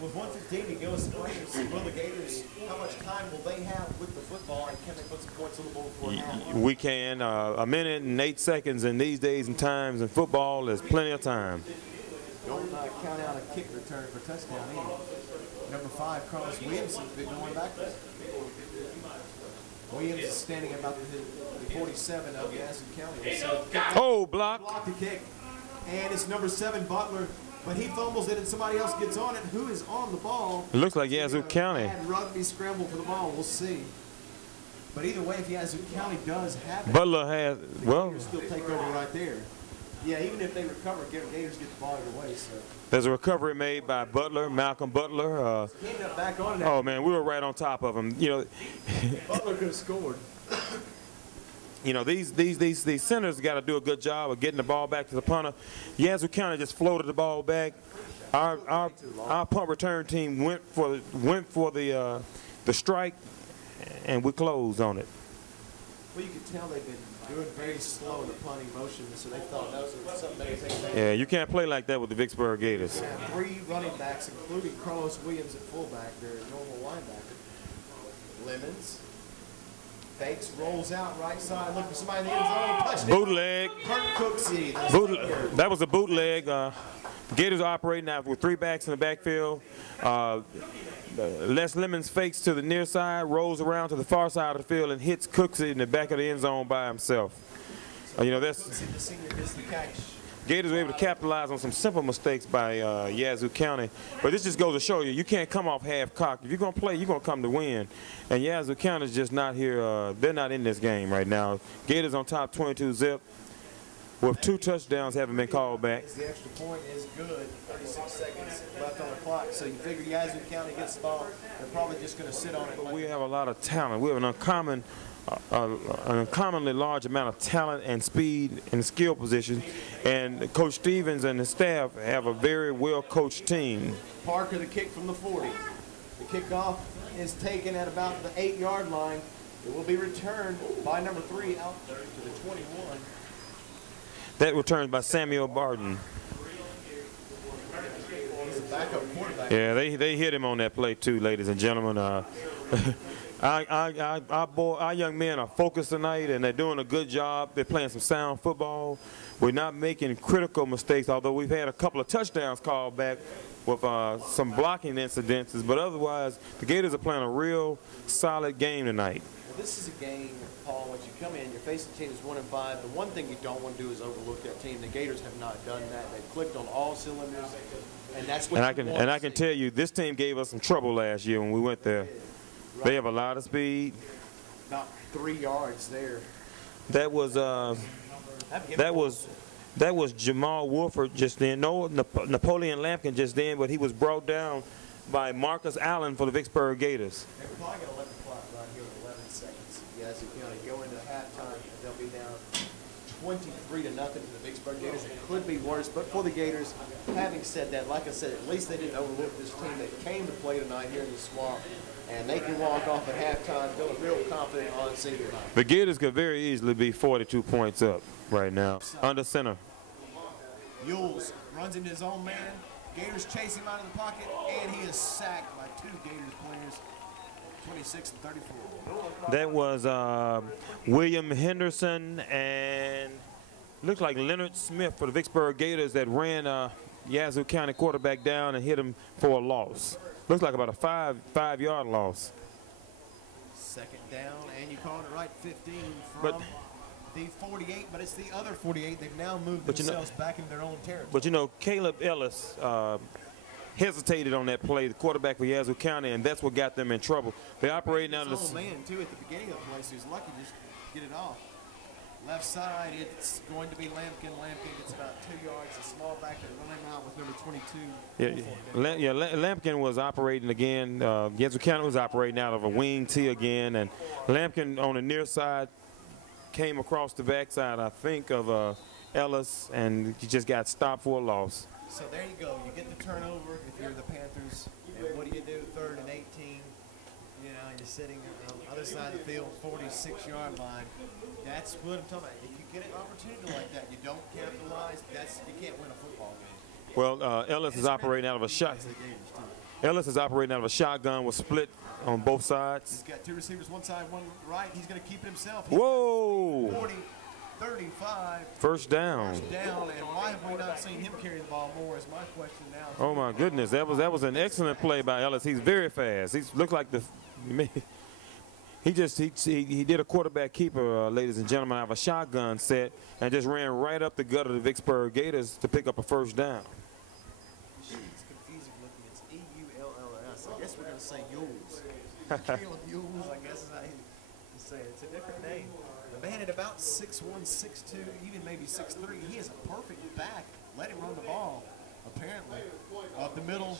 With 1:15 to go, will the Gators, how much time will they have with the football, and can they put some points on the board for half? We can. A minute and 8 seconds in these days and times in football is plenty of time. Don't count out a kick return for touchdown either. Number 5, Carlos Williams, has been going backwards. Williams is standing about the 47 of Yazoo County. Oh, block. Block the kick. And it's number 7, Butler. But he fumbles it and somebody else gets on it. Who is on the ball? It looks like Yazoo County. Rugby scramble for the ball. We'll see. But either way, if Yazoo County does have it, Butler has, well, Gators still take over right there. Yeah, even if they recover, Gators get the ball either way. So. There's a recovery made by Butler, Malcolm Butler. He ended up back on it. Oh man, we were right on top of him. You know, Butler could have scored. You know, these centers got to do a good job of getting the ball back to the punter. Yazoo County just floated the ball back. Our punt return team went for the strike, and we closed on it. Well, you can tell they've been doing very slow in the punting motion, so they thought that was something they think. Yeah, you can't play like that with the Vicksburg Gators. They have 3 running backs, including Carlos Williams at fullback, their normal linebacker. Lemons. Fakes, rolls out right side, looking for somebody in the end zone. Touchdown. Bootleg. Cooksey. That was a bootleg. Gators are operating now with 3 backs in the backfield. Les Lemons fakes to the near side, rolls around to the far side of the field, and hits Cooksey in the back of the end zone by himself. You know, that's Gators were able to capitalize on some simple mistakes by Yazoo County. But this just goes to show you can't come off half-cocked. If you're going to play, you're going to come to win. And Yazoo County's just not here. They're not in this game right now. Gators on top 22-zip. with 2 touchdowns having been called back. The extra point is good. 36 seconds left on the clock. So you figure Yazoo County gets the ball, they're probably just going to sit on it. We have a lot of talent. We have an uncommonly large amount of talent and speed and skill position. And Coach Stevens and his staff have a very well-coached team. Parker, the kick from the 40. The kickoff is taken at about the 8-yard line. It will be returned by number 3 out to the 21. That returned by Samuel Barton. He's a backup quarterback. Yeah, they hit him on that play too, ladies and gentlemen. Our young men are focused tonight, and they're doing a good job. They're playing some sound football. We're not making critical mistakes, although we've had a couple of touchdowns called back with some blocking incidences. But otherwise, the Gators are playing a real solid game tonight. Well, this is a game, Paul, once you come in, you're facing a team that's 1-5. The one thing you don't want to do is overlook that team. The Gators have not done that. They've clicked on all cylinders, and that's what I can tell you, this team gave us some trouble last year when we went there. Right. They have a lot of speed. About 3 yards there. That was Jamal Wolford just then. No, Napoleon Lampkin just then, but he was brought down by Marcus Allen for the Vicksburg Gators. They're probably going to let the clock run here with 11 seconds. Yazoo County go into halftime. They'll be down 23-0 to the Vicksburg Gators. It could be worse, but for the Gators, having said that, like I said, at least they didn't overlook this team that came to play tonight here in the Swamp. And they can walk off at halftime feeling real confident on senior night. The Gators could very easily be 42 points up right now. Under center. Yules runs into his own man. Gators chase him out of the pocket, and he is sacked by 2 Gators players, 26 and 34. That was William Henderson and looks like Leonard Smith for the Vicksburg Gators that ran Yazoo County quarterback down and hit him for a loss. Looks like about a 5-yard loss. Second down, and you called it right, 15 from the 48, but it's the other 48. They've now moved themselves back into their own territory. But, you know, Caleb Ellis hesitated on that play, the quarterback for Yazoo County, and that's what got them in trouble. They operated out of the man, too, at the beginning of the play, so he's lucky to just get it off. Left side, it's going to be Lampkin. Lampkin gets about 2 yards. A small back there running out with number 22. Lampkin was operating again. Yazoo County was operating out of a wing T again, and Lampkin on the near side came across the backside, I think, of Ellis, and he just got stopped for a loss. So there you go. You get the turnover if you're the Panthers. And what do you do? 3rd and 18. You know, you're sitting on the other side of the field, 46-yard line. That's what I'm talking about. If you get an opportunity like that, you don't capitalize. You can't win a football game. Well, Ellis is operating out of a shot. Ellis is operating out of a shotgun with split on both sides. He's got 2 receivers, one side, one right. He's going to keep it himself. Whoa! 40, 35. First down. First down, and why have we not seen him carry the ball more is my question now. Oh my goodness, that was an excellent play by Ellis. He's very fast. He looked like he did a quarterback keeper, ladies and gentlemen, out of a shotgun set and just ran right up the gut of the Vicksburg Gators to pick up a first down. It's confusing looking. It's E-U-L-L-S. I guess we're going to say Yules. Caleb Yules, I guess is how you say it. It's a different name. The man at about 6'1", 6'2", even maybe 6'3". He is a perfect back. Let him run the ball, apparently. Up the middle.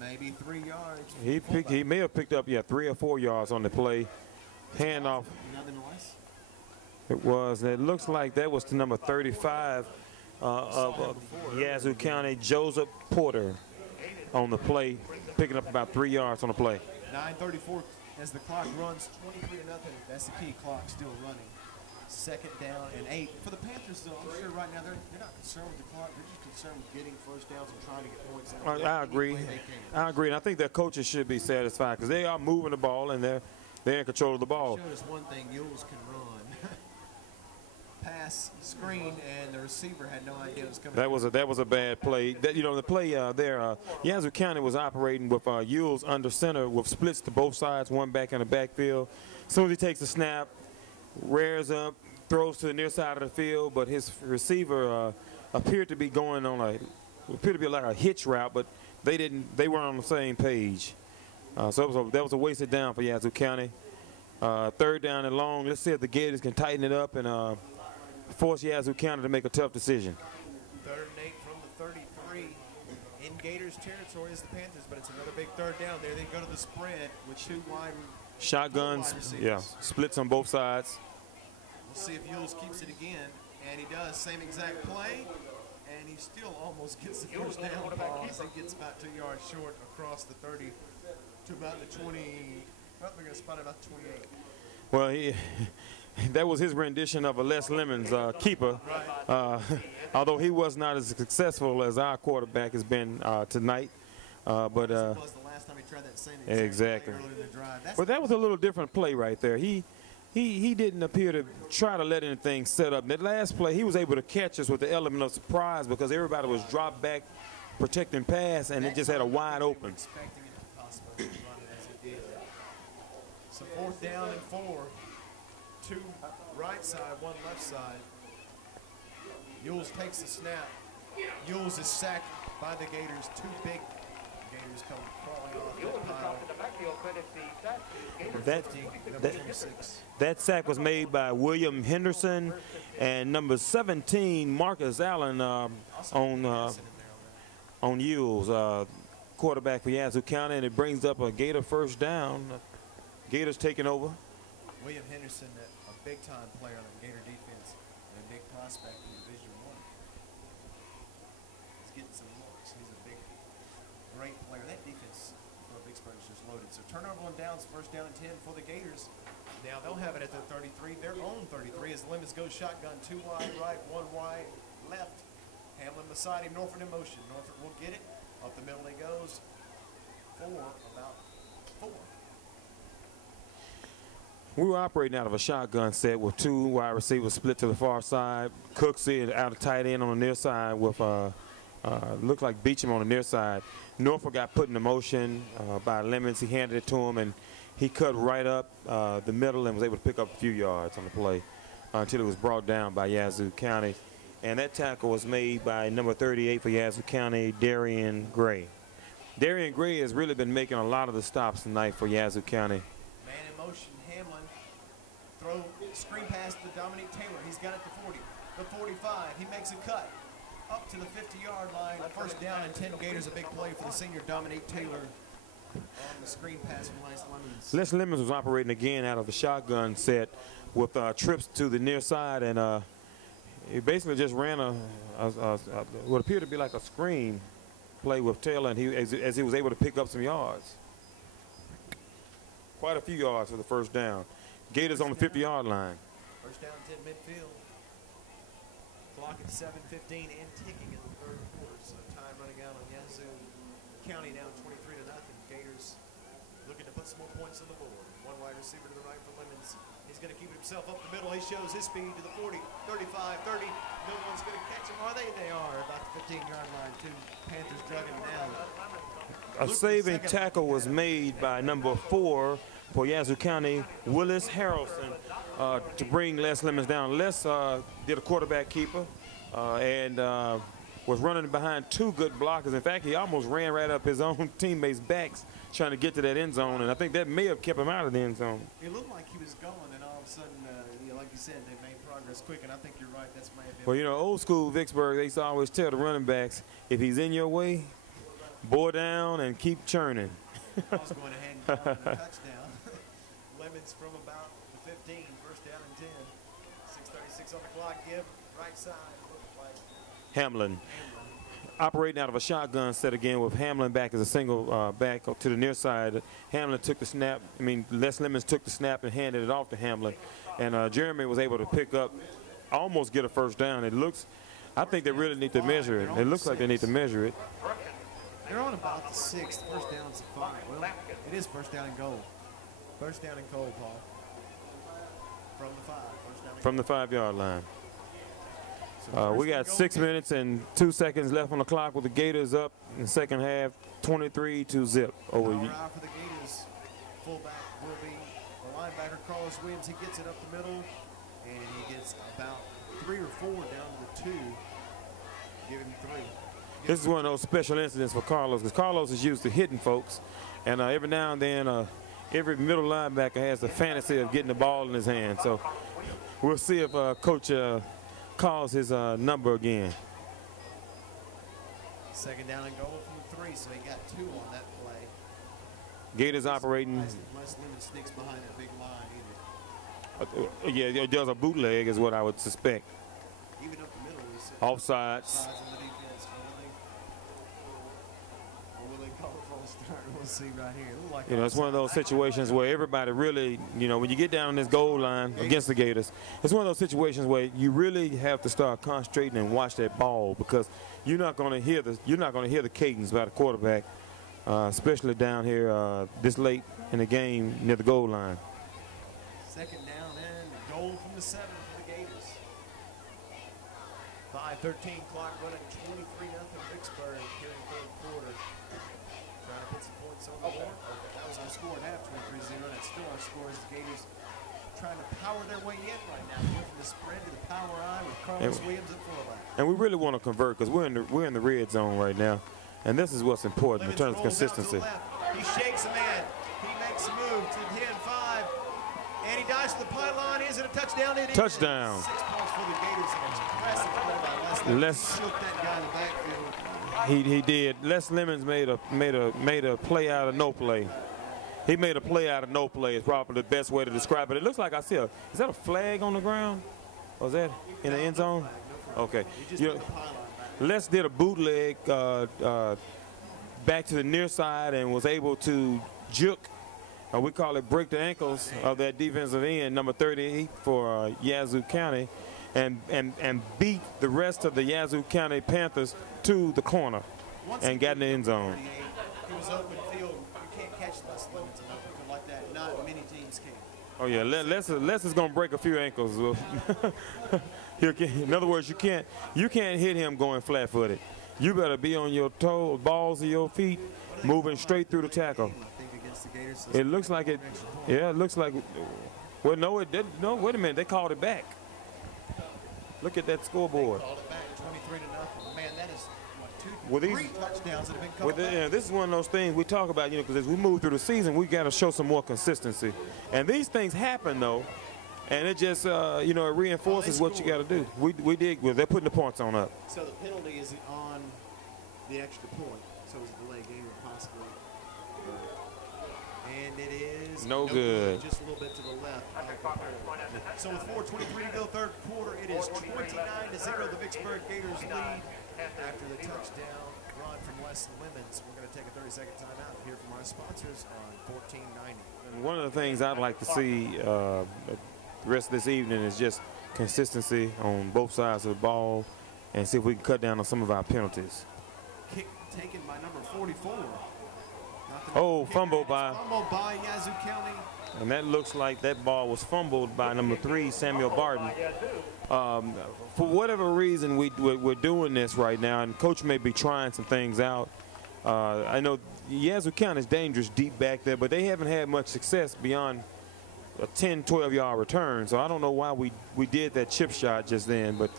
Maybe 3 yards. He may have picked up 3 or 4 yards on the play. Handoff. Nothing less. It looks like that was to number 35 of Yazoo County, Joseph Porter, on the play, picking up about 3 yards on the play. 9:34 as the clock runs, 23-0. That's the key clock still running. 2nd down and 8. For the Panthers, though, I'm sure right now they're not concerned with the clock. They're just concerned with getting first downs and trying to get points out. I agree. I agree, and I think their coaches should be satisfied because they are moving the ball and they're in control of the ball. Showed us one thing: Yules can run. Pass, screen, and the receiver had no idea it was coming. That was a bad play. The play there, Yazoo County was operating with Yules under center with splits to both sides, one back in the backfield. As soon as he takes a snap, rears up, throws to the near side of the field, but his receiver appeared to be going on like a hitch route, but they weren't on the same page. So that was a wasted down for Yazoo County. 3rd down and long. Let's see if the Gators can tighten it up and force Yazoo County to make a tough decision. 3rd and 8 from the 33 in Gators territory is the Panthers, but it's another big 3rd down. There they go to the spread with 2 wide shotguns. Yeah, splits on both sides. We'll see if Yules keeps it again, and he does. Same exact play, and he still almost gets the first down. He gets about 2 yards short across the 30 to about the 20. Well, they're going to spot it about 28. Well, that was his rendition of a Les Lemons keeper, although he was not as successful as our quarterback has been tonight. But was the last time he tried that same exactly. play earlier in the drive. But that was a little different play right there. He didn't appear to try to let anything set up. That last play, he was able to catch us with the element of surprise because everybody was dropped back, protecting pass, and it just had a wide open. Expecting it to possibly run it as he did. So 4th down and 4. 2 right side, 1 left side. Yules takes the snap. Yules is sacked by the Gators. 2 big Gators come crawling off that sack was made by William Henderson and number 17 Marcus Allen on Yules, quarterback for Yazoo County, and it brings up a Gator first down. Gators taking over. William Henderson, a big-time player on the Gator defense and a big prospect in Division I. He's getting some looks. He's a big, great player. That defense for Vicksburg is just loaded. So turnover on downs, 1st down and 10 for the Gators. Now they'll have it at their 33, their own 33, as Lemons goes shotgun, 2 wide right, 1 wide left. Hamlin beside him, Norfolk in motion. Norfolk will get it. Up the middle he goes. 4, about 4. We were operating out of a shotgun set with 2 wide receivers split to the far side. Cooksey out of tight end on the near side with looked like Beecham on the near side. Norfolk got put into motion by Lemons. He handed it to him, and he cut right up the middle and was able to pick up a few yards on the play until it was brought down by Yazoo County. And that tackle was made by number 38 for Yazoo County, Darian Gray. Darian Gray has really been making a lot of the stops tonight for Yazoo County. Man in motion, Hamlin. Throw, screen pass to Dominique Taylor. He's got it to 40. The 45, he makes a cut. Up to the 50-yard line. 1st down and 10 Gators. A big play for the senior Dominique Taylor on the screen pass from Les Lemons. Les Lemons was operating again out of the shotgun set with trips to the near side, and he basically just ran what appeared to be like a screen play with Taylor, and as he was able to pick up some yards. Quite a few yards for the 1st down. Gators on the 50-yard line. 1st down, 10 midfield. Clock at 7:15 and ticking in the 3rd quarter. So time running out on Yazoo County down 23-0. Gators looking to put some more points on the board. 1 wide receiver to the right for Lemons. He's going to keep it himself up the middle. He shows his speed to the 40, 35, 30. No one's going to catch him. Are they? They are. About the 15-yard line. 2 Panthers dragging him down. A saving tackle was made by number 4 for Yazoo County, Willis Harrelson, to bring Les Lemons down. Les did a quarterback keeper and was running behind 2 good blockers. In fact, he almost ran right up his own teammates' backs trying to get to that end zone, and I think that may have kept him out of the end zone. It looked like he was going, and all of a sudden, like you said, they made progress quick, and I think you're right. That's may have been. Well, you know, old school Vicksburg, they used to always tell the running backs, if he's in your way, bore down and keep churning. I was going ahead and call it a touchdown. Lemons from about the 15, 1st down and 10. 6:36 on the clock. Give right side. Hamlin. Operating out of a shotgun set again with Hamlin back as a single back to the near side. Hamlin took the snap. Les Lemons took the snap and handed it off to Hamlin. And Jeremy was able to pick up, almost get a 1st down. I think they really need to measure it. It looks like they need to measure it. They're on about the 6th. 1st down's a 5. Well, it is 1st down and goal. 1st down and goal, Paul. From the 5. 1st down and from the 5-yard line. We got 6 minutes and 2 seconds left on the clock with the Gators up in the 2nd half, 23-0 over. Power out for the Gators. Fullback will be the linebacker, Carlos Williams. He gets it up the middle, and he gets about 3 or 4 down to the 2. Give him 3. This is one of those special incidents for Carlos, because Carlos is used to hitting folks, and every now and then every middle linebacker has the fantasy of getting the ball in his hand. So we'll see if Coach calls his number again. Second down and goal from 3, so he got 2 on that play. Gators operating. Unless Lemon sneaks behind that big line either. Yeah, it does a bootleg is what I would suspect. Even up the middle, we said. Offsides. On the defense. Will they call a false start? We'll see right here. Like You know, it's one of those situations where everybody really, you know, when you get down on this goal line against the Gators, it's one of those situations where you really have to start concentrating and watch that ball, because you're not going to hear the cadence by the quarterback, especially down here this late in the game near the goal line. Second down and goal from the 7 for the Gators. 5:13 clock running, 23-0 Vicksburg here in the third quarter. Trying to put some points on the board. That was our score at half, 23-0. That's still our score as the Gators trying to power their way in right now. Going from the spread to the power I with Carlos Williams at fullback. And we really want to convert, because we're in the red zone right now, and this is what's important in terms of consistency. He shakes a man. He makes a move to 10-5. And he dives to the pylon. Is it a touchdown? It is. Touchdown. 6 points for the Gators. Impressive play by Les. Les. Shook that guy in the backfield. He did. Les Lemons made a play out of no play. He made a play out of no play is probably the best way to describe it. It looks like I see is that a flag on the ground? Or is that in the end zone? Okay. You know, Les did a bootleg back to the near side and was able to juke, we call it break the ankles of that defensive end, number 38 for Yazoo County, and beat the rest of the Yazoo County Panthers to the corner and got in the end zone. He was open field. You can't catch Les Lemons in open field like that. Not many teams can. Oh yeah, Les is gonna break a few ankles. In other words, you can't hit him going flat-footed. You better be on your toes, balls of your feet, moving straight through the tackle. It looks like it. Yeah, it looks like. Well, no, it didn't. No, wait a minute. They called it back. Look at that scoreboard. They called it back, 23-0. Man, that is Well, three touchdowns that have been called back. Yeah, this is one of those things we talk about, you know, because as we move through the season, we got to show some more consistency. And these things happen, though, and it just, you know, it reinforces what you got to do. We did. Well, they're putting the points on up. So the penalty is on the extra point. So it's a delay game possibly. And it is no good. Just a little bit to the left. So with 4:23 to go, third quarter, it is 29-0. The Vicksburg Gators lead after the touchdown run from Les Lemons. We're going to take a 30-second timeout to hear from our sponsors on 1490. And one of the things I'd like to see the rest of this evening is just consistency on both sides of the ball, and see if we can cut down on some of our penalties. Kick taken by number 44. Oh, fumbled by Yazoo County. And that looks like that ball was fumbled by number 3, Samuel Barton. For whatever reason, we're doing this right now, and Coach may be trying some things out. I know Yazoo County is dangerous deep back there, but they haven't had much success beyond a 10, 12-yard return. So I don't know why we did that chip shot just then. But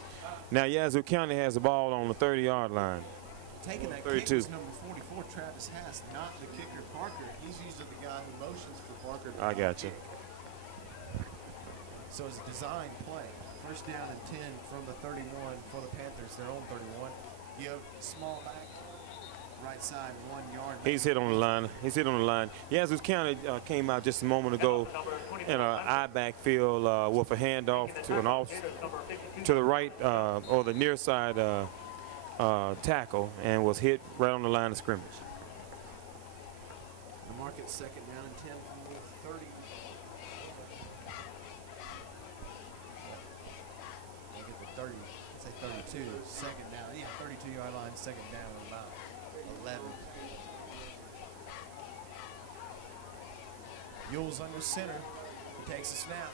now Yazoo County has the ball on the 30-yard line. Taking that 32. kick was number 44, Travis Hass, not the kicker, Parker. He's usually the guy who motions for Parker. I got you. So it's a design play. First down and 10 from the 31 for the Panthers, their own 31. You have small back, right side, 1 yard. He's hit on the line. He's hit on the line. Yazoo County came out just a moment ago in an eye backfield with a handoff to an off to the right or the near side tackle, and was hit right on the line of scrimmage. The market second down and 10 from the 30. Look at the 30. Let's say 32. Second down. Yeah, 32-yard line. Second down and about 11. Yules under center. He takes a snap.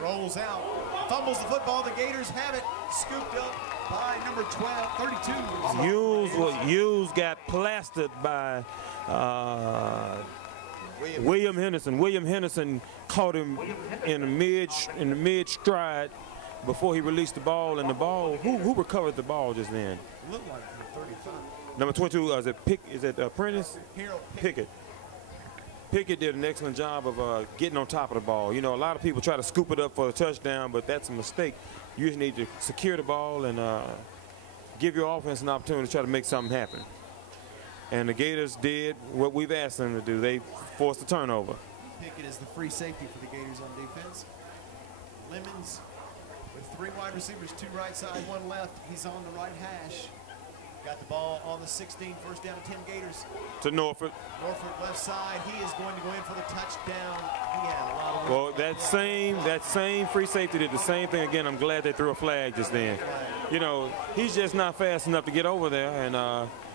Rolls out. Fumbles the football. The Gators have it. Scooped up by number 12, 32. Yules got plastered by William Henderson. William Henderson caught him in the mid stride before he released the ball. And the ball, who recovered the ball just then? It looked like from 35. Number 22, is it Prentice? Harold Pickett. Pickett did an excellent job of getting on top of the ball. You know, a lot of people try to scoop it up for a touchdown, but that's a mistake. You just need to secure the ball and give your offense an opportunity to try to make something happen. And the Gators did what we've asked them to do. They forced a turnover. Pickett is the free safety for the Gators on defense. Lemons with 3 wide receivers, 2 right side, 1 left. He's on the right hash. Got the ball on the 16, first down to 10 Gators. To Norfolk. Norfolk left side. He is going to go in for the touchdown. He had a lot of work. Well, that same free safety did the same thing again. I'm glad they threw a flag just then. You know, he's just not fast enough to get over there, and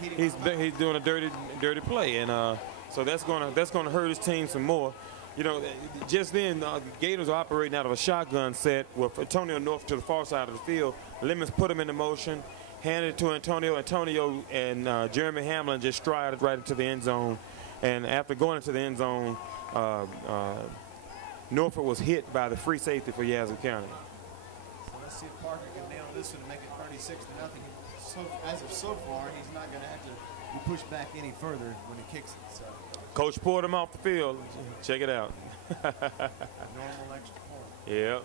he's doing a dirty play, and so that's gonna hurt his team some more. You know, just then the Gators are operating out of a shotgun set with Antonio North to the far side of the field. Lemons put him into motion, handed it to Antonio. Antonio and Jeremy Hamlin just strided right into the end zone. And after going into the end zone, Norfolk was hit by the free safety for Yazoo County. So let's see if Parker can nail this one to make it 36-0. So, as of so far, he's not going to have to be pushed back any further when he kicks it. So. Coach poured him off the field. Check it out. Normal extra point. Yep.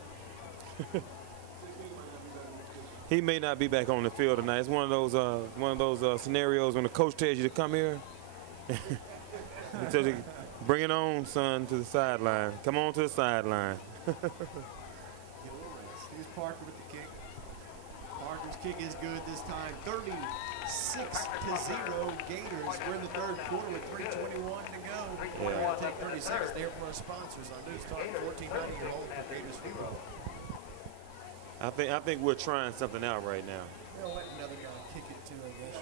He may not be back on the field tonight. It's one of those scenarios when the coach tells you to come here. He tells you, bring it on, son, to the sideline. Come on to the sideline. Here's Parker with the kick. Parker's kick is good this time. 36-0 Gators. We're in the third quarter with 3:21 to go. We're going to take 30 seconds there from our sponsors on News Talk 1490. Your home for Gators football. I think we're trying something out right now. We'll let another guy kick it too, I guess.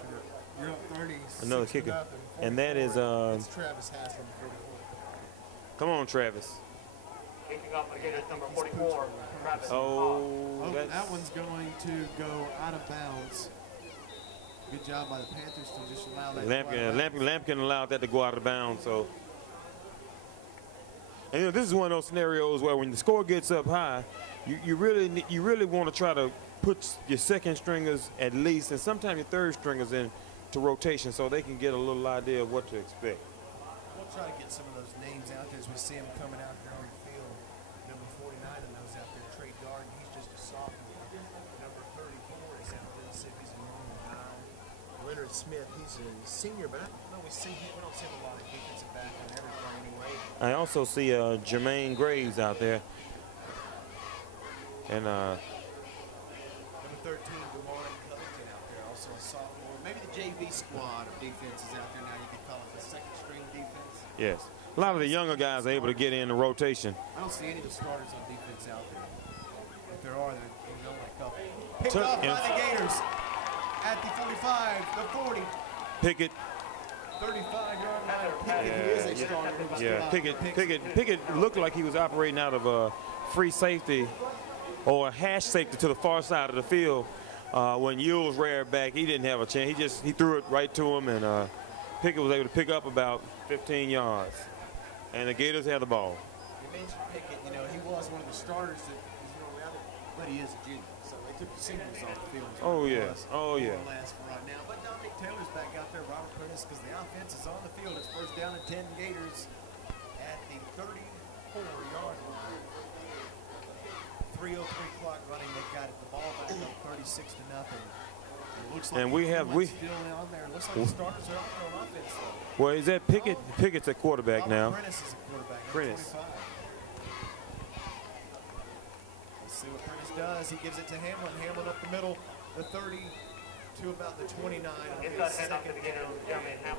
You're up 30. Another kicker. And that is it's Travis Haslam, 44. Come on, Travis. Kicking off the Gators number 44, Travis. Oh, that one's going to go out of bounds. Good job by the Panthers to just allow that. Lampkin allowed that to go out of bounds. So, and you know, this is one of those scenarios where when the score gets up high, you really want to try to put your second stringers at least, and sometimes your third stringers in to rotation so they can get a little idea of what to expect. We'll try to get some of those names out there as we see them coming out there on the field. Number 49 of those out there, Trey Darden, he's just a sophomore. Number 34 is out there, let's see if he's a normal guy. Leonard Smith, he's a senior, but we don't see a lot of defensive back on every play anyway. I also see Jermaine Graves out there. And number 13, Dewan Covington out there, also a sophomore. Maybe the JV squad of defense is out there now. You could call it the second string defense. Yes. A lot of the younger guys are able to get in the rotation. I don't see any of the starters on defense out there. If there are, they're only a couple. Picked off by the Gators at the 45, the 40. Pickett. 35-yard line. Pickett, who is a starter. Yeah, Pickett looked like he was operating out of a free safety or a hash safety to the far side of the field. When Yules reared back, he didn't have a chance. He threw it right to him, and Pickett was able to pick up about 15 yards. And the Gators had the ball. You mentioned Pickett, you know, he was one of the starters that was around it, but he is a junior. So they took the seniors off the field. Oh, yeah. Oh, yeah. More or less for right now. But Dominic Taylor's back out there, Robert Prentice, because the offense is on the field. It's first down and 10 Gators at the 34-yard line. 3:03 clock running. They got it. The ball back up 36-0. It looks like and we have still on there. It looks like the starters are on offense though. Well, is that Pickett? Pickett's at quarterback Robert now. Prentice is a quarterback. Prentice. Let's see what Prentice does. He gives it to Hamlin. Hamlin up the middle, the 30 to about the 29.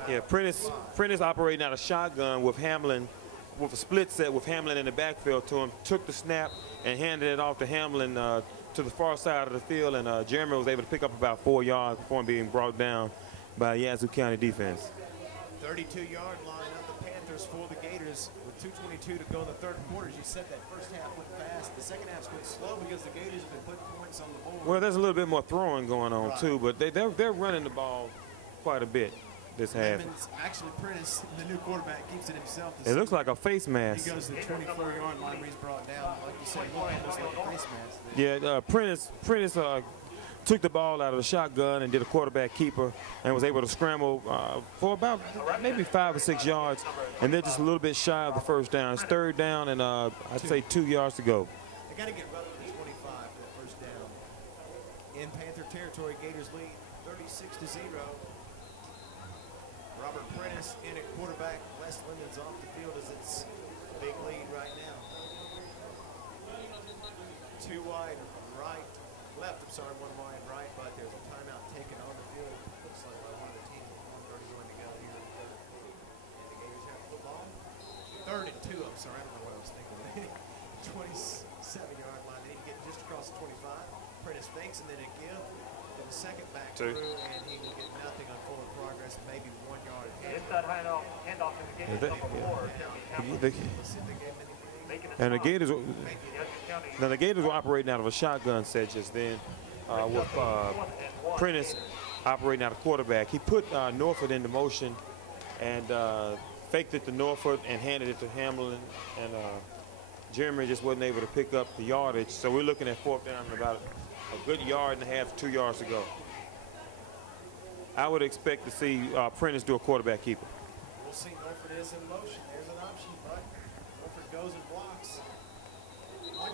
Yeah, Prentice operating out of shotgun with Hamlin, with a split set with Hamlin in the backfield to him, took the snap and handed it off to Hamlin to the far side of the field, and Jeremy was able to pick up about 4 yards before being brought down by Yazoo County defense. 32-yard line of the Panthers for the Gators with 2:22 to go in the third quarter. As you said, that first half went fast. The second half's been slow because the Gators have been putting points on the board. Well, there's a little bit more throwing going on too, but they're running the ball quite a bit this half. Actually, Prentice, the new quarterback, keeps it himself. It looks like a face mask. He goes to the 24-yard line where he's brought down. Like you said, he looks like a face mask. Yeah, Prentice took the ball out of the shotgun and did a quarterback keeper and was able to scramble for about maybe 5 or 6 yards, and they're just a little bit shy of the first down. It's 3rd down and I'd say 2 yards to go. They got to get roughly 25 for that first down. In Panther territory, Gators lead 36-0. Robert Prentice in at quarterback. Les Lemons off the field as it's a big lead right now. 2 wide right, left, I'm sorry, 1 wide right, but there's a timeout taken on the field. Looks like by one of the teams, 1:31 to go here in the 3rd. And the Gators have the football. 3rd and 2, I'm sorry, I don't know what I was thinking. 27-yard line. They need to get just across the 25. Prentice fakes and then a give. Then a second back through, and he will get nothing on forward progress, maybe 1 yard. It's that handoff to the Gators number 4. And the Gators, now the Gators were operating out of a shotgun set just then with Prentice operating out of quarterback. He put Norfolk into motion and faked it to Norfolk and handed it to Hamlin, and Jeremy just wasn't able to pick up the yardage. So we're looking at 4th down and about a good 1.5 yards, 2 yards to go. I would expect to see Prentice do a quarterback keeper. We'll see. Norfolk is in motion. There's an option, but Norfolk goes and blocks.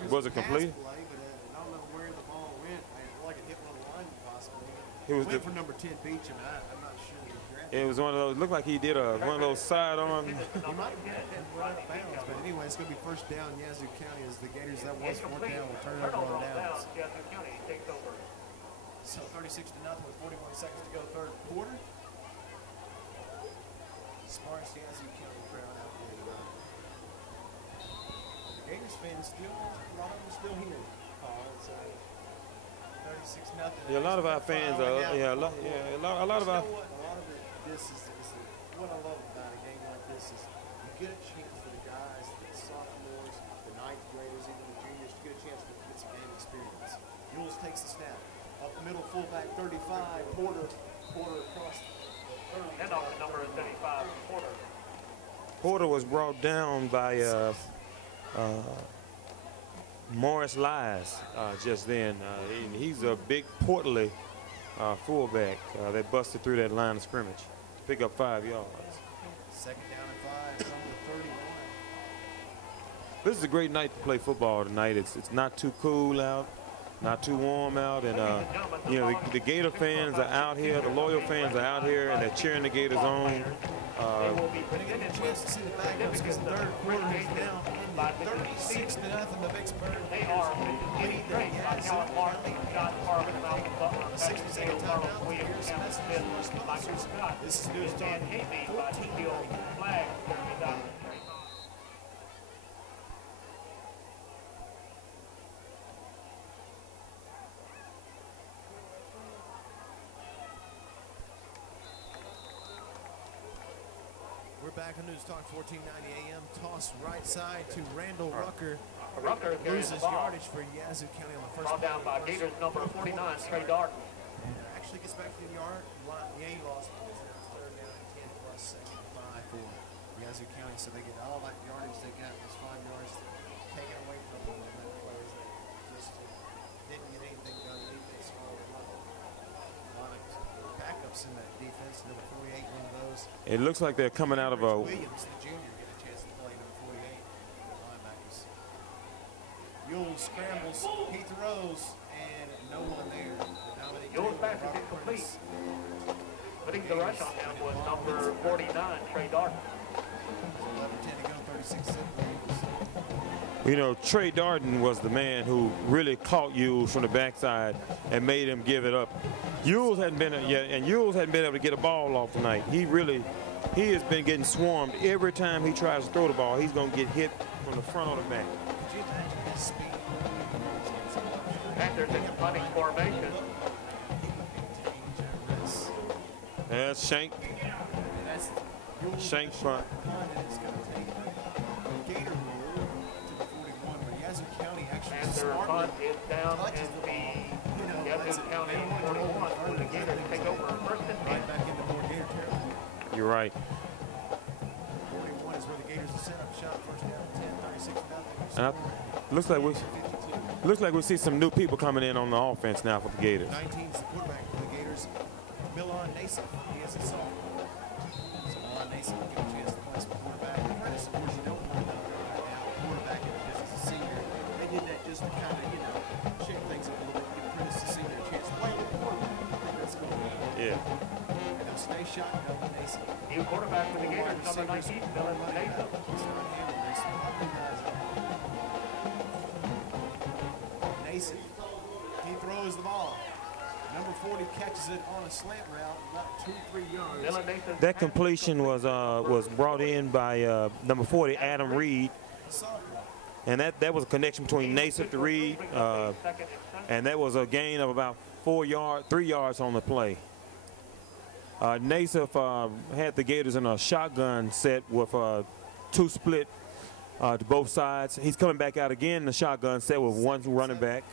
Was it complete? Play, but I don't know where the ball went. I feel like it hit one of the linemen possibly. It was went for number 10 Beecham. I'm not sure. It was one of those. Looked like he did one of those sidearm. He might have hit it right out of bounds, but anyway, it's going to be 1st down Yazoo County as the Gators that was 4th down will turn over on downs. Yazoo County takes over. So 36-0 with 41 seconds to go, 3rd quarter. Smartest Yazoo County crowd out there tonight. The Gators fans still, a lot of them still here. Paul, it's 36-0. Yeah, a lot of our fans are. A lot of our. This is what I love about a game like this is you get a chance for the guys, the sophomores, the 9th graders, even the juniors, to get a chance to get some game experience. Yules takes the snap. Up the middle, fullback 35, Porter across the 30. Handoff to number 35, Porter. Porter was brought down by Morris Lies just then. He's a big, portly fullback that busted through that line of scrimmage to pick up 5 yards. 2nd down and 5 from the 31. This is a great night to play football tonight. It's not too cool out, not too warm out, and you know, the Gator fans are out here, the loyal fans are out here, and they're cheering the Gators on. They will be getting a chance to see the backups because the 3rd quarter is now 36-0 to Vicksburg. They are lead the Yazoo County. 60-second timeout. Here's some messages from our sponsors. This is News Talk 1490. We're back on News Talk 1490 AM. Toss right side to Randall Rucker. Rucker loses yardage for Yazoo County on the first ball down by Gators number 49, Trey Darden. And actually gets back to the yard line. Yeah, he lost it. It's 3rd down and 10 plus 2nd and 5 for Yazoo County. So they get all that yardage they got, was 5 yards taken away from them. And the players that just didn't get anything done. Defense scored a lot of backups in that defense. Number 48, one of those. It looks like they're coming out of a. Williams, the junior, get a chance to play number 48. Linebackers. Yules scrambles, he throws, and no one there. Yules pass is incomplete. Putting the rush on him was number 49, Trey Darden. 11-10 to go, 36-7. You know, Trey Darden was the man who really caught Yules from the backside and made him give it up. Yules hadn't been able to get a ball off tonight. He has been getting swarmed every time he tries to throw the ball. He's going to get hit from the front or the back. Could you imagine his speed? Panthers in the punting formation. That's Shank. Shank front. It's going to take Gator rule to the 41, but Yazoo County actually Panther punt is down in the Yazoo County 41 for the Gators to take over 1st and 10. Right back into more Gator territory. You're right. 41 is where the Gators are set up shop. 1st down 10, 36-0. And looks like Looks like we'll see some new people coming in on the offense now for the Gators. 19 is the quarterback for the Gators. Milan Nason, he is a sophomore. So Milan Nason will get a chance to play some quarterback. Prentice, of course, you don't want to right now quarterback just as a senior. They did that just to kind of, you know, shake things up a little bit, give Prentice a senior a chance to play with the quarterback. I think that's going to be good. Yeah. And they'll stay shotgun with Nason. New quarterback for the Gators, number 19, Milan Nason. He's not handling this. Other guys Nason, he throws the ball. Number 40 catches it on a slant route, about 2-3 yards. That completion was brought in by number 40, Adam Reed, and that was a connection between Nason to Reed, and that was a gain of about 3 yards on the play. Nason had the Gators in a shotgun set with 2 split to both sides. He's coming back out again in the shotgun set with 1 running back.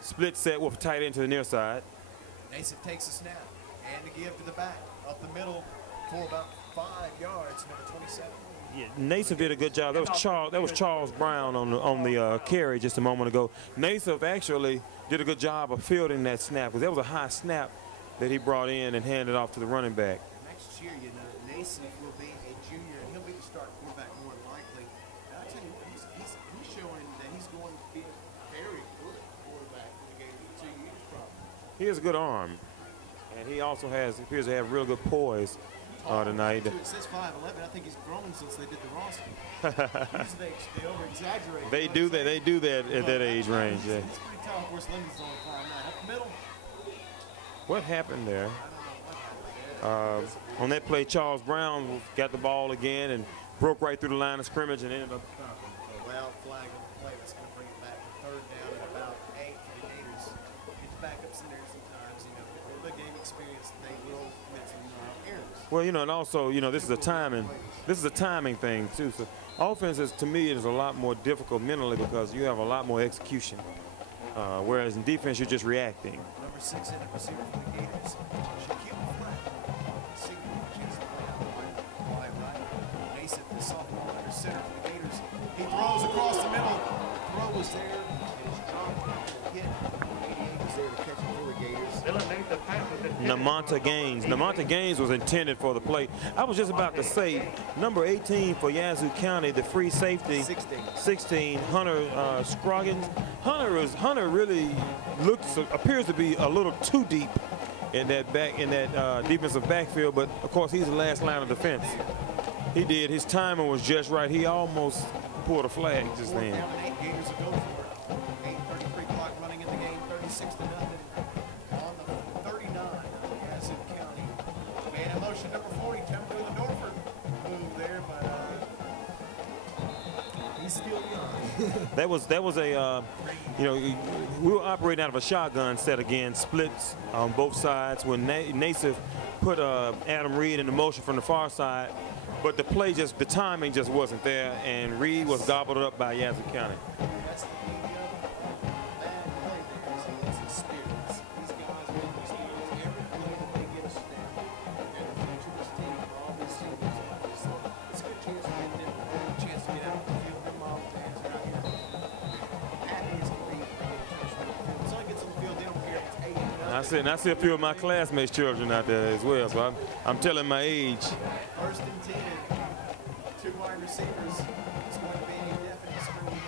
Split set with a tight end to the near side. Nason takes a snap and to give to the back up the middle for about 5 yards. Number 27. Yeah, Nason did a good job. That was Charles Brown on the carry just a moment ago. Nason actually did a good job of fielding that snap because that was a high snap that he brought in and handed off to the running back. Next year, you know, Nason will be a junior and he'll be the starting quarterback more than likely. And I'll tell you what, he's showing that he's going to be a very good quarterback for the Gators in 2 years probably. He has a good arm, and he also appears to have real good poise tonight. It says 5'11". I think he's grown since they did the roster. Usually they over-exaggerate. They do that at that age range. Yeah. He's pretty tall. Of course, Linden's on 5'9". Up the middle. What happened there? On that play, Charles Brown got the ball again and broke right through the line of scrimmage and ended up stopping. Well, flag on the play. That's going to bring it back to 3rd down and about 8 for the Gators. Get the backups in there sometimes. You know, with the game experience, they will commit some errors. Well, you know, and also, you know, this is a timing thing too. So offenses, to me, is a lot more difficult mentally because you have a lot more execution. Whereas in defense, you're just reacting. Number 6 in the receiver for the Gators. Shaquille Flat. Chance to play out wide right. Nason, the sophomore, under center for the Gators. He throws across the middle. Throw was there. It is dropped. Hit. 88 was there to catch it for the Gators. Namonta Gaines was intended for the play. I was just about to say, number 18 for Yazoo County, the free safety, 16, Hunter Scroggins. Hunter really appears to be a little too deep in that defensive backfield, but of course he's the last line of defense. He did. His timing was just right. He almost pulled a flag just then. 8 Gators will go for it. 8:33 clock running in the game, 36-0. On the 39 of Yazoo County. Man in motion, number 40, Temple with the Norfolk move there, but he's still young. That was a, you know, we were operating out of a shotgun set again, splits on both sides. When Nason put Adam Reed into motion from the far side, but the timing just wasn't there, and Reed was gobbled up by Yazoo County. That's the beauty of bad play there. So it's experience. These guys make experience. Every play that they get a snap, they're the future of this team for all these seniors. So it's a good chance to get them, a chance to get out the field. Their mom and dads are out here. Happy as can be to get a chance to get the field. As long as it gets on the field, they don't care if it's 8-0. And I see a few of my classmates' children out there as well, so I'm telling my age. 1st and 10. 2 wide receivers. It's going to be a definite screen.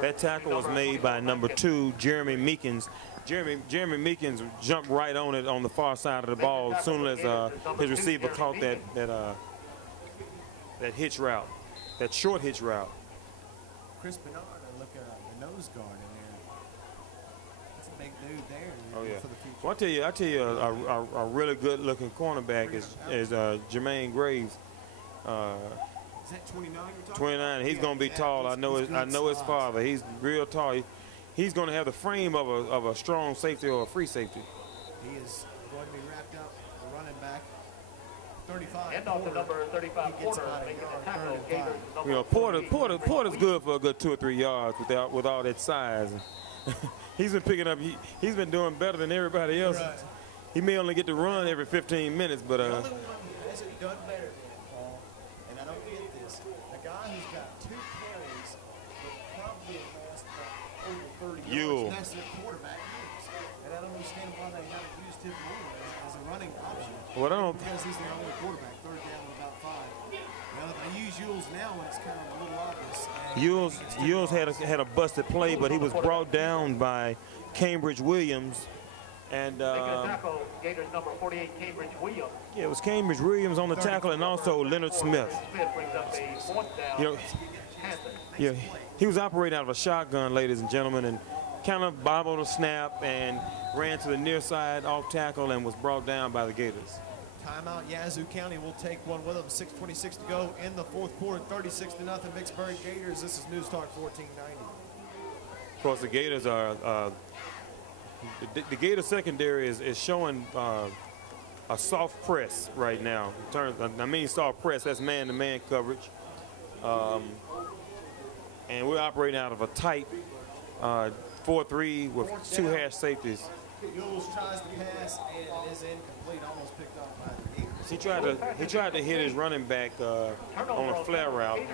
That tackle was made by number 2, Jeremy Meekins. Jeremy Meekins jumped right on it on the far side of the ball as soon as his receiver caught that hitch route, that short hitch route. Chris Bernard, look at the nose guard in there. That's a big dude there. Oh yeah. For the future. Well, I tell you, a really good-looking cornerback is Jermaine Graves. Is that 29 you're talking 29. about? He's going to be tall. I know his father. He's real tall. He's going to have the frame of a strong safety or a free safety. He is going to be wrapped up, the running back. 35. And off to number 35, Porter, making a tackle. Gators, You know, Porter's good for a good 2 or 3 yards with all that size. He's been picking up. He's been doing better than everybody else. Right. He may only get to run every 15 minutes, but The only one who hasn't done better than Paul, and I don't get this, the guy who's Yule. That's their quarterback. And I don't understand why they haven't used him more as a running option. Well, I don't. Because he's their only quarterback, third down with about 5. Now, if they use Yule's now, it's kind of a little obvious. Yule's had a busted play, but he was brought down by Cambridge Williams. And tackle, Gators number 48, Cambridge Williams. yeah, it was Cambridge Williams on the tackle, and also Leonard Smith. Smith brings up a 4th down. You know, yeah, he was operating out of a shotgun, ladies and gentlemen, and kind of bobbled a snap and ran to the near side off tackle and was brought down by the Gators. Timeout. Yazoo County will take one with them. 6:26 to go in the 4th quarter. 36-0 Vicksburg Gators. This is News Talk 1490. Of course, the Gators are. The Gator secondary is showing a soft press right now. I mean soft press, that's man-to-man coverage. And we're operating out of a tight 4-3 with 2 hash safeties. Yules tries to pass and is incomplete, almost picked off by the Gators. He tried to hit his running back on a flare route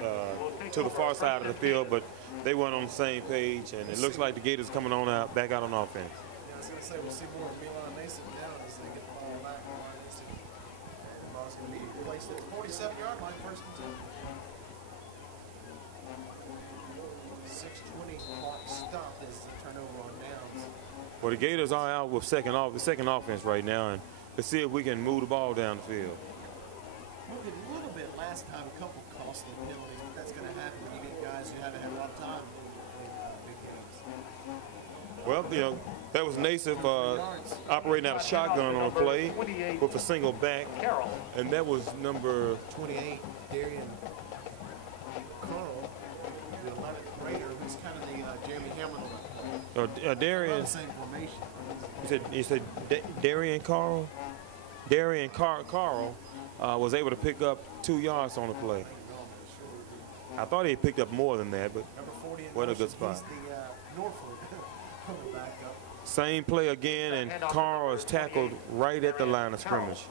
to the far side of the field, but they weren't on the same page, and it looks like the Gators coming on back out on offense. I was going to say, we'll see more of Milan Mason down as they get the ball back on. The ball's going to be placed at the 47-yard line, first and 10. 6:20 clock stopped as the turnover on downs. Well, the Gators are out with the second offense right now, and let's see if we can move the ball down the field. Moved it a little bit last time, a couple costly penalties, but that's going to happen when you get guys who haven't had a lot of time in big games. Well, you know, that was Nassif operating out of shotgun on a play with a single back, and that was number 28, Darian Carl, the 11th grader, who's kind of the Jeremy Hamlin. Darian. The same formation. You said Darian Carl. Darian Carl was able to pick up 2 yards on the play. I thought he had picked up more than that, but what a good spot. He's the Norfolk coming back up. Same play again, and Carl is tackled right at the line of scrimmage.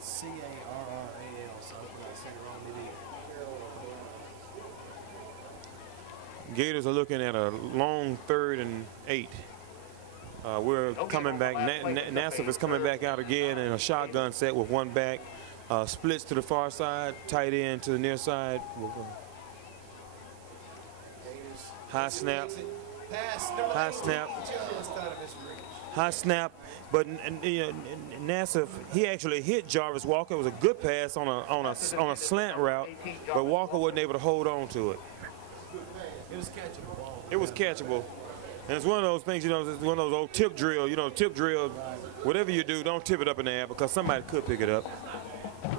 C-A-R-R-A-L, so hopefully I said it wrong, maybe. Gators are looking at a long 3rd and 8. We're coming back. Nassif is coming back out again in a shotgun set with 1 back. Splits to the far side, tight end to the near side. High snap. High snap. High snap. But Nassif, he actually hit Jarvis Walker. It was a good pass on a slant route, but Walker wasn't able to hold on to it. It was catchable. It was catchable. And it's one of those things, you know, it's one of those old tip drill. You know, tip drill, whatever you do, don't tip it up in the air because somebody could pick it up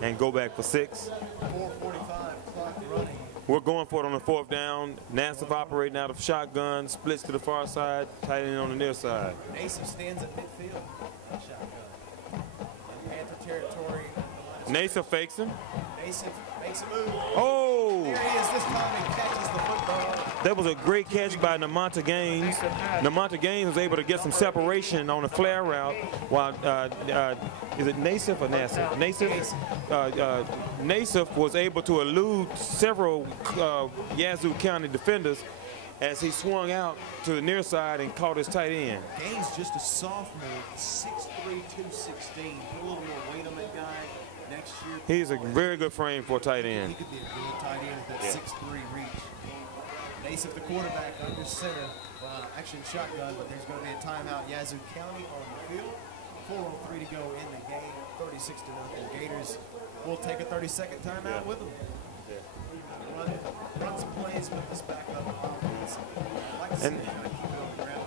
and go back for 6. 4:45, clock running. We're going for it on the 4th down. Nassif operating out of shotgun, splits to the far side, tight end on the near side. Nassif stands at midfield. Shotgun. In Panther territory. Nassif fakes him. Nassif makes a move. Oh! There he is this time and catches the football. That was a great catch by Namonta Gaines. Namonta Gaines was able to get some separation on the flare route while, is it Nassif or Nassif? Nassif was able to elude several Yazoo County defenders as he swung out to the near side and caught his tight end. Gaines just a sophomore, 6'3", 216. Put a little more weight on that guy. Next year, He's a very good frame for a tight end. he could be a good tight end with that 6'3" reach. Nassif, the quarterback, under center. Actually in shotgun, but there's going to be a timeout. Yazoo County on the field. 4:03 to go in the game. 36-0. Gators will take a 30-second timeout with them. Run some plays with this backup offense. Like I said, kind of keep it on the ground.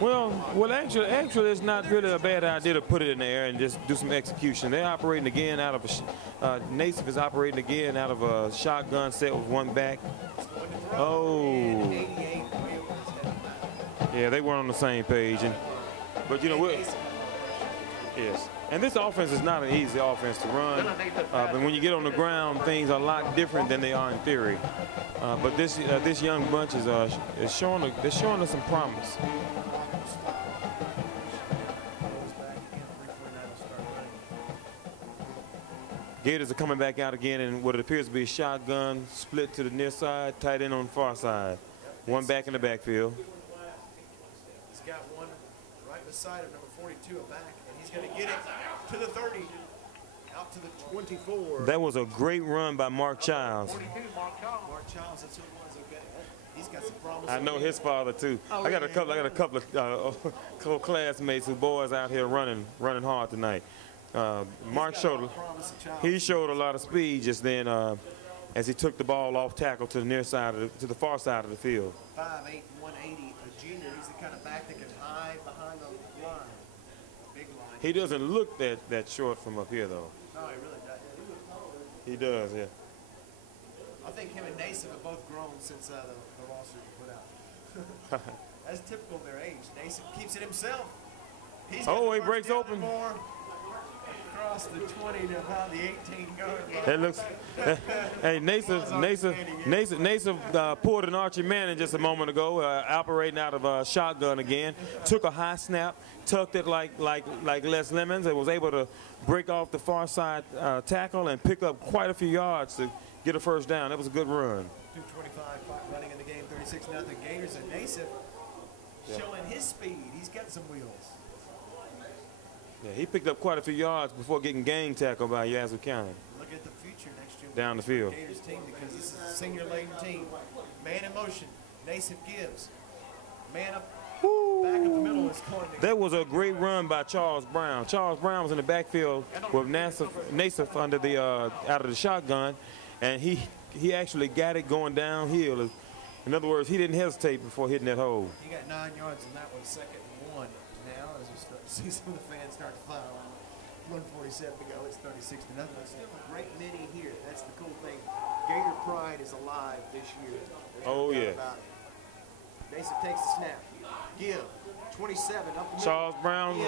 Well, actually, it's not really a bad idea to put it in the air and just do some execution. They're operating again out of Nassif is operating again out of a shotgun set with 1 back. Oh. Yeah, they weren't on the same page, but you know what? Yes. And this offense is not an easy offense to run. But when you get on the ground, things are a lot different than they are in theory. But this young bunch is showing us some promise. Gators are coming back out again in what it appears to be a shotgun split to the near side, tight end on the far side. One back in the backfield. He's got one right beside him, number 42, a back, and he's going to get it to the 30, out to the 24. That was a great run by Mark Childs. 42, Mark Childs. Mark Childs, that's who it was. Okay, he's got some problems. I know his father too. Oh, I got a couple of classmates who boys out here running hard tonight. Mark showed a lot of speed just then as he took the ball off tackle to the near side to the far side of the field. 5'8", 180, a junior. He's the kind of back that can hide behind the line. Big line. He doesn't look that short from up here though. No, he really does. He does, yeah. I think him and Nason have both grown since the roster was put out. That's typical of their age. Nason keeps it himself. He's he breaks open. More. Across the 20 to about the 18-yard line. That looks. Hey, Nason pulled an Archie Manning just a moment ago, operating out of a shotgun again. Took a high snap, tucked it like Les Lemons, and was able to break off the far side tackle and pick up quite a few yards to get a first down. That was a good run. 2:25 clock running in the game, 36-0 Gators, and Nason showing his speed. He's got some wheels. Yeah, he picked up quite a few yards before getting gang tackled by Yazoo County. Look at the future next year. Down the field. Gators team, because this is a senior-laden team. Man in motion. Nason gives. Man up. Back up the middle is calling. That was a great run by Charles Brown. Charles Brown was in the backfield with Nassif under the out of the shotgun, and he actually got it going downhill. In other words, he didn't hesitate before hitting that hole. He got 9 yards in that one, 2nd and 1. Now, as we start to see some of the fans start to file on 147 to go, it's 36-0. It's still a great many here. That's the cool thing. Gator pride is alive this year. Oh, yeah. Nason takes the snap. Give. 27 up the middle. Charles Brown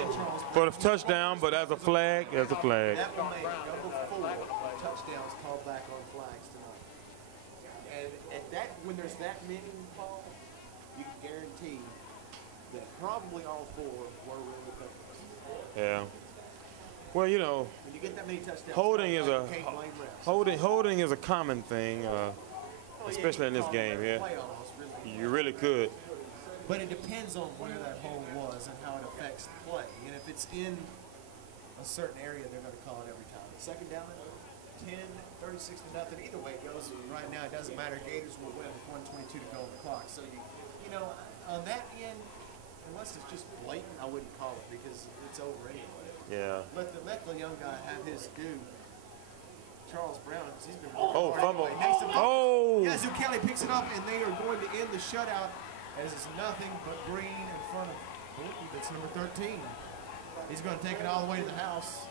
for the touchdown, but as a flag, as a flag. That will make number 4 touchdowns called back on flags tonight. And at that, when there's that many called, you can guarantee that probably all 4 were really touchdowns. Yeah. Well, you know, when you get that many touchdowns, holding is a common thing, especially in this game. Yeah, you really could. But it depends on where that hole was and how it affects the play. And if it's in a certain area, they're going to call it every time. 2nd down, 10, 36-0. Either way it goes right now, it doesn't matter. Gators will win with 1:22 to go on the clock. So, you know, on that end, unless it's just blatant, I wouldn't call it because it's over anyway. Yeah. Let the young guy have his due. Charles Brown, he's been fumble. Anyway. Yazoo County picks it up, and they are going to end the shutout as it's nothing but green in front of that's number 13. He's going to take it all the way to the house.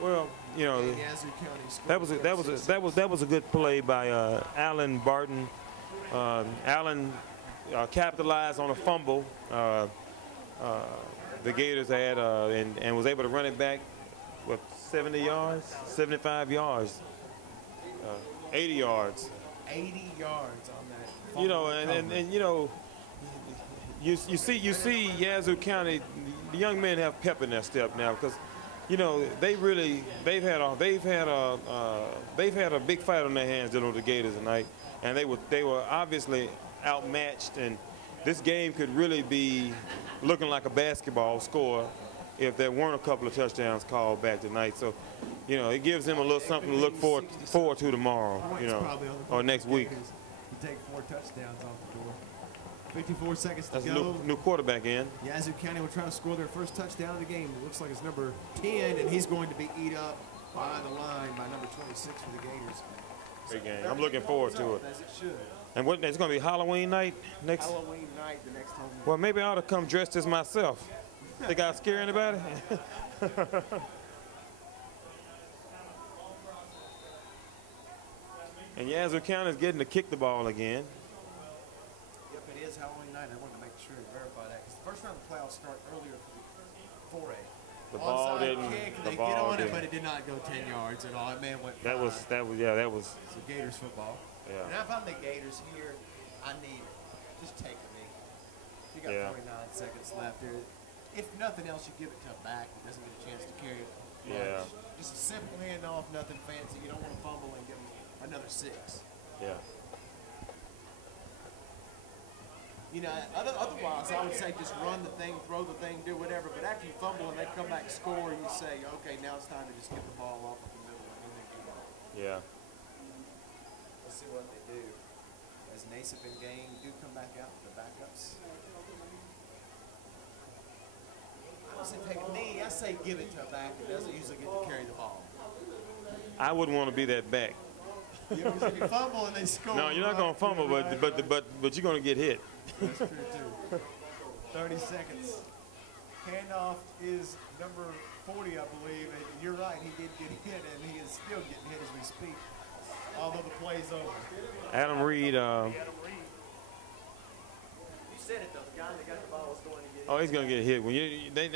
Well, you know, Yazoo County that was a good play by Alan Barton. Alan capitalized on a fumble the Gators had and was able to run it back with 70 yards, 75 yards, 80 yards. 80 yards on that. You know, and you know, you see Yazoo County, the young men have pep in their step now because, you know, they've had a big fight on their hands dealing with the Gators tonight, and they were obviously outmatched, and this game could really be looking like a basketball score if there weren't a couple of touchdowns called back tonight. So, you know, it gives them a little something to look forward to tomorrow, you know, or next week. You take 4 touchdowns off the door. 54 seconds to go. That's a new quarterback in. Yazoo County will try to score their first touchdown of the game. It looks like it's number 10, and he's going to be eat up by the line by number 26 for the Gators. Great game. I'm looking forward to it. As it should. And what, it's going to be Halloween night next? Halloween night, the next home game. Well, maybe I ought to come dressed as myself. Think I'll scare anybody? And Yazoo County is getting to kick the ball again. Yep, it is Halloween night. I wanted to make sure to verify that because the first round of the playoffs start earlier for the 4A. The ball didn't. Kick, they get on it, but it did not go 10 yards at all. That man went. That was. So Gators football. Yeah. And if I'm the Gators here, I need it. Just take a knee. You got 49 seconds left here. If nothing else, you give it to a back that doesn't get a chance to carry it. Yeah. Just a simple handoff, nothing fancy. You don't want to fumble and give them another 6. Yeah. You know, otherwise I would say just run the thing, throw the thing, do whatever. But after you fumble and they come back and score, you say, okay, now it's time to just get the ball off of the middle. Yeah. Let's see what they do. As Nassib and Gang do come back out, the backups. I don't say take a knee. I say give it to a back that doesn't usually get to carry the ball. I wouldn't want to be that back. You fumble and they score. No, you're not going to fumble, but you're going to get hit. That's true too. 30 seconds. Handoff is number 40, I believe. And you're right, he did get hit, and he is still getting hit as we speak. Although the play's over. Adam Reed. You said it though. The guy that got the ball was going to get hit. Oh, he's going to get hit. When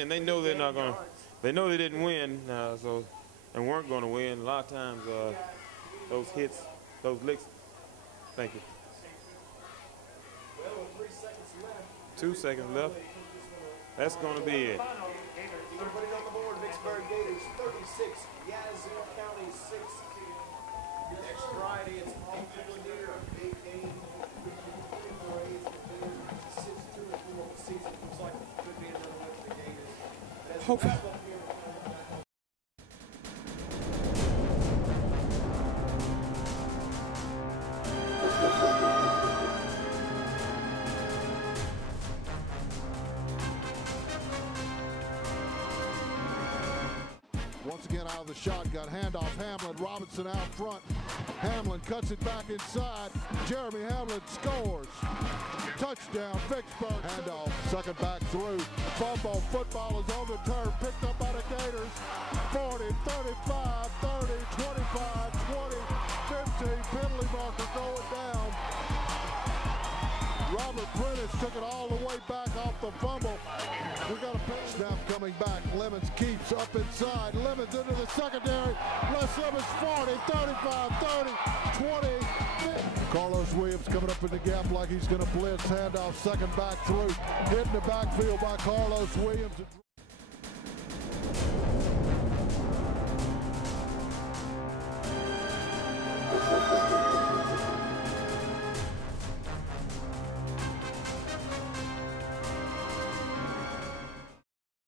they know they're not going to. They know they didn't win, and weren't going to win. A lot of times, those hits, those licks. Thank you. 2 seconds left. That's going to be it. Everybody on the board, Vicksburg Gators 36, Yazoo County 6. Next Friday, it's all near a big game. 6-2 at the season. Looks like it could be another win for the Gators. Hopefully. Once again out of the shotgun, handoff Hamlin, Robinson out front. Hamlin cuts it back inside. Jeremy Hamlin scores. Touchdown, Vicksburg. Handoff, second back through. Fumble, football is on the turf, picked up by the Gators. 40, 35, 30, 25, 20, 15, penalty marker going down. Robert Prentice took it all the way back off the fumble. We got a pitch snap coming back. Lemons keeps up inside. Lemons into the secondary. Les Lemons 40, 35, 30, 20. 50. Carlos Williams coming up in the gap like he's going to blitz. Handoff second back through. Hit in the backfield by Carlos Williams.